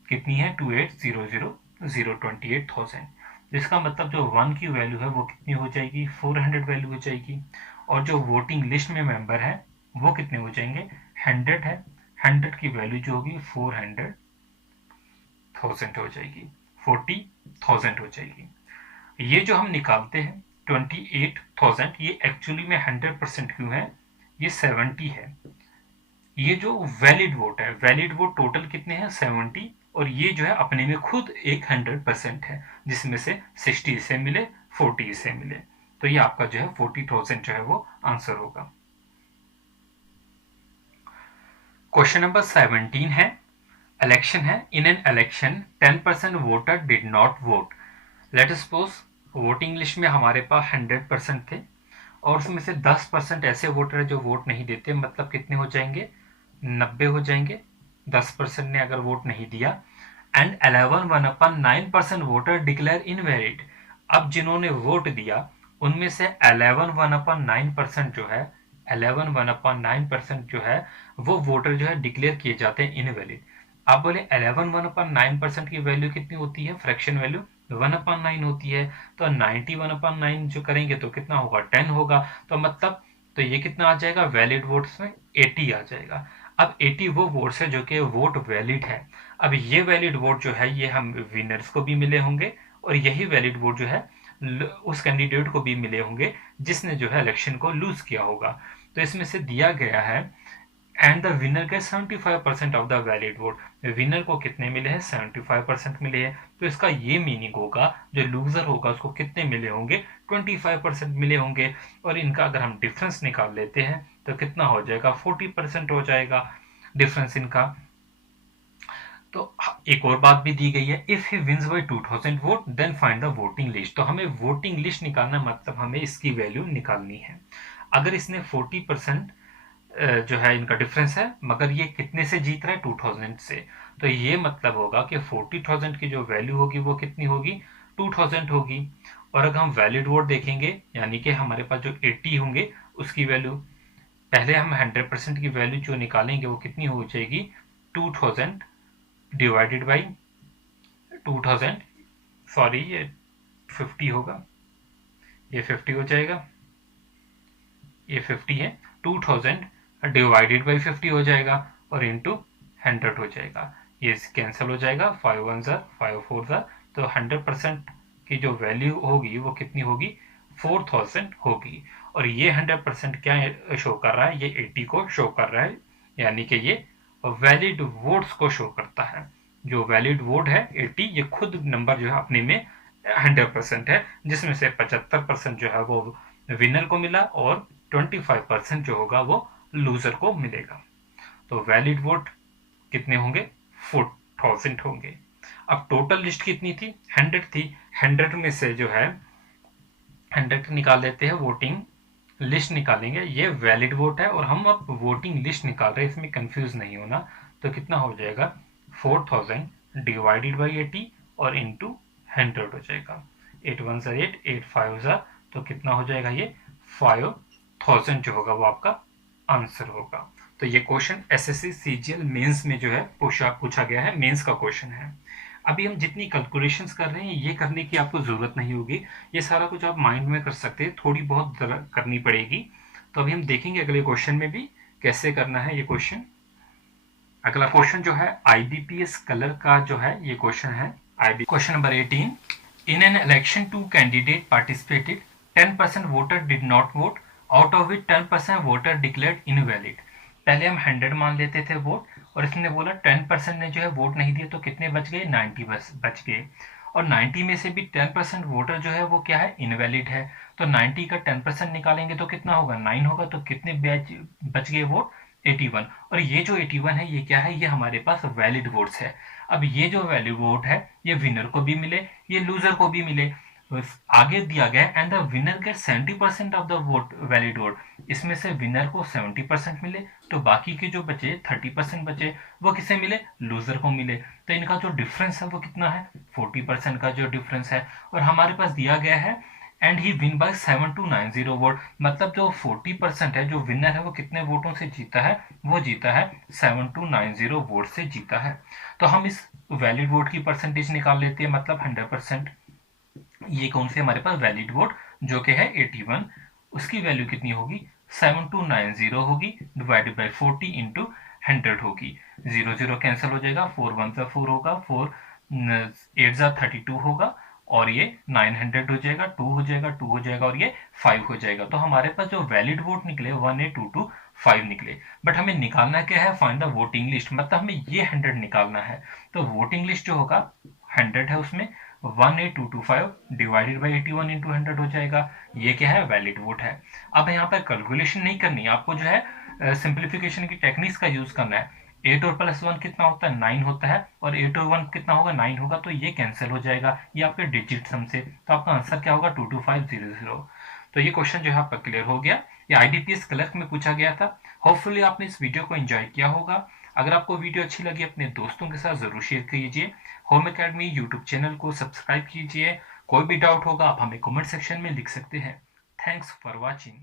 कितनी है, 28,000, जिसका मतलब जो 1 की वैल्यू है वो कितनी हो जाएगी, 400 वैल्यू हो जाएगी, और जो वोटिंग लिस्ट में मेंबर है वो कितने हो जाएंगे, 100 है, 100 की वैल्यू जो होगी 400,000 हो जाएगी, 40,000 हो जाएगी। ये जो हम निकालते हैं 28,000, ये एक्चुअली में 100% क्यों है, ये 70 है, ये जो वैलिड वोट है, वैलिड वोट टोटल कितने हैं, 70, और ये जो है अपने में खुद एक 100% है, जिसमें से 60 इसे मिले, 40 इसे मिले, तो ये आपका जो है 40,000 जो है वो आंसर होगा। क्वेश्चन नंबर 17 है, इलेक्शन है, in an election 10% voter did not vote, late us suppose voting list में हमारे पास 100% थे, और उसमें से 10% ऐसे वोटर है जो वोट नहीं देते, मतलब कितने हो जाएंगे, 90 हो जाएंगे, 10% ने अगर वोट नहीं दिया, एंड 11/9% वोटर डिक्लेयर इनवैलिड, अब जिन्होंने वोट दिया उनमें से 11/9% जो है, 11/9% जो है वो वोटर जो है डिक्लेयर किए जाते हैं इनवैलिड। आप बोले 11/9% की वैल्यू कितनी होती है, फ्रैक्शन वैल्यू 1/9 होती है, तो 91/9 जो करेंगे तो कितना होगा, 10 होगा, तो मतलब तो ये कितना आ जाएगा वैलिड वोट्स में 80 आ जाएगा। अब 80 वो वोट्स है जो कि वोट वैलिड है। अब ये वैलिड वोट जो है ये हम विनर्स को भी मिले होंगे और यही वैलिड वोट जो है उस कैंडिडेट को भी मिले होंगे जिसने जो है इलेक्शन को लूज किया होगा। तो इसमें से दिया गया है एंड द विनर के 75% of the valid vote, winner को कितने मिले हैं 75% मिले हैं। तो इसका ये मीनिंग होगा जो लूजर होगा उसको कितने मिले होंगे 25% मिले होंगे। और इनका अगर हम डिफरेंस निकाल लेते हैं तो कितना हो जाएगा 40% हो जाएगा डिफरेंस इनका। तो एक और बात भी दी गई है, if he wins by 2000 vote then find the voting list. तो हमें वोटिंग लिस्ट निकालना मतलब हमें इसकी वैल्यू निकालनी है। अगर इसने 40% जो है इनका डिफरेंस है मगर ये कितने से जीत रहा है 2000 से, तो ये मतलब होगा कि 40,000 की जो वैल्यू होगी वो कितनी होगी 2000 होगी। और अगर हम वैलिड वोट देखेंगे यानी कि हमारे पास जो 80 होंगे उसकी वैल्यू, पहले हम 100% की वैल्यू जो निकालेंगे वो कितनी हो जाएगी 2000 डिवाइडेड बाई 2000, सॉरी ये 50 होगा, ये 50 हो जाएगा, ये 50 है, 2000 डिवाइडेड बाई 50 हो जाएगा और इंटू 100 हो जाएगा। ये कैंसिल हो जाएगा, 5 1 ज़ा 5 4 ज़ा, तो 100% की जो वैल्यू होगी वो कितनी होगी 4000 होगी। और ये 100% क्या शो कर रहा है, ये 80 को शो कर रहा है, यानी कि ये वैलिड वोट्स को शो करता है। जो वैलिड वोट है 80, ये खुद नंबर जो है अपने में 100% है, जिसमें से 75% जो है वो विनर को मिला और 25% जो होगा वो लूजर को मिलेगा। तो वैलिड वोट कितने होंगे 4000 होंगे। अब टोटल लिस्ट कितनी थी 100 थी, 100 में से जो है 100 निकाल लेते हैं, वोटिंग लिस्ट निकालेंगे, ये वैलिड वोट है और हम अब वोटिंग लिस्ट निकाल रहे हैं, इसमें कंफ्यूज नहीं होना। तो कितना हो जाएगा 4000 डिवाइडेड बाई 80 और इंटू 100 हो जाएगा, 8 1 ज़ा 8 8 5 ज़ा, तो कितना हो जाएगा ये 5000 जो होगा वो आपका आंसर होगा। तो ये क्वेश्चन एसएससी सीजीएल मेंस में जो है पूछा गया है, मेंस का क्वेश्चन है। अभी हम जितनी कैलकुलेशंस कर रहे हैं ये करने की आपको ज़रूरत नहीं होगी, ये सारा कुछ आप माइंड में कर सकते हैं, थोड़ी बहुत करनी पड़ेगी। तो अभी हम देखेंगे अगले क्वेश्चन में भी कैसे करना है ये क्वेश्चन। अगला क्वेश्चन जो है आईबीपीएस कलर का जो है ये क्वेश्चन है। Question number 18, in an election 2 candidate participated, 10% voter did not vote, out of it 10% voter declared invalid. पहले हम 100 मान लेते थे वोट और इसने बोला 10% ने जो है वोट नहीं दिया, तो कितने बच गए 90 बच गए। और 90 में से भी 10% वोटर जो है वो क्या है इनवैलिड है, तो 90 का 10% निकालेंगे तो कितना होगा 9 होगा, तो कितने बच गए वोट 81। और ये जो 81 है ये क्या है, ये हमारे पास वैलिड वोट्स है। अब ये जो वैलिड वोट है ये विनर को भी मिले ये लूजर को भी मिले। आगे दिया गया and the winner get 70% of the vote valid vote, इसमें से विनर को 70% मिले, तो बाकी के जो बचे 30% बचे वो किसे मिले लूजर को मिले। तो इनका जो डिफरेंस है वो कितना है 40% का जो डिफरेंस है। और हमारे पास दिया गया है and he win bye 7290 vote, मतलब जो 40% है जो विनर है वो कितने वोटों से जीता है, वो जीता है 7290 वोट से जीता है। तो हम इस वैलिड वोट की परसेंटेज निकाल लेते हैं, मतलब 100%। ये कौन से हमारे पास वैलिड वोट जो कि है 81, उसकी वैल्यू कितनी होगी 7290 होगी डिवाइडेड बाय 40 इंटू 100 होगी। 0 0 कैंसिल हो जाएगा, 4 1 ज़ा 4 होगा, 4 8 ज़ा 32 होगा और ये 900 हो जाएगा, 2 हो जाएगा, 2 हो जाएगा और ये 5 हो जाएगा। तो हमारे पास जो वैलिड वोट निकले 18225 निकले। बट हमें निकालना क्या है फाइंड द वोटिंग लिस्ट, मतलब हमें ये 100 निकालना है। तो वोटिंग लिस्ट जो होगा 100 है, उसमें 18225 डिवाइडेड बाई 81 इंटू 100 हो जाएगा। ये क्या है वैलिड वोट है। अब यहाँ पर कैलकुलेशन नहीं करनी, आपको जो है सिंप्लीफिकेशन की टेक्निक्स का यूज करना है। 8 और प्लस 1 कितना होता है 9 होता है, और 8 और 1 कितना होगा 9 होगा, तो ये कैंसिल हो जाएगा ये आपके डिजिट सम से। तो आपका आंसर क्या होगा 22500। तो ये क्वेश्चन जो है आपका क्लियर हो गया, ये आईबीपीएस क्लर्क में पूछा गया था। होपफुली आपने इस वीडियो को एंजॉय किया होगा। अगर आपको वीडियो अच्छी लगी अपने दोस्तों के साथ जरूर शेयर कीजिए। होम एकेडमी यूट्यूब चैनल को सब्सक्राइब कीजिए। कोई भी डाउट होगा आप हमें कमेंट सेक्शन में लिख सकते हैं। Thanks for watching.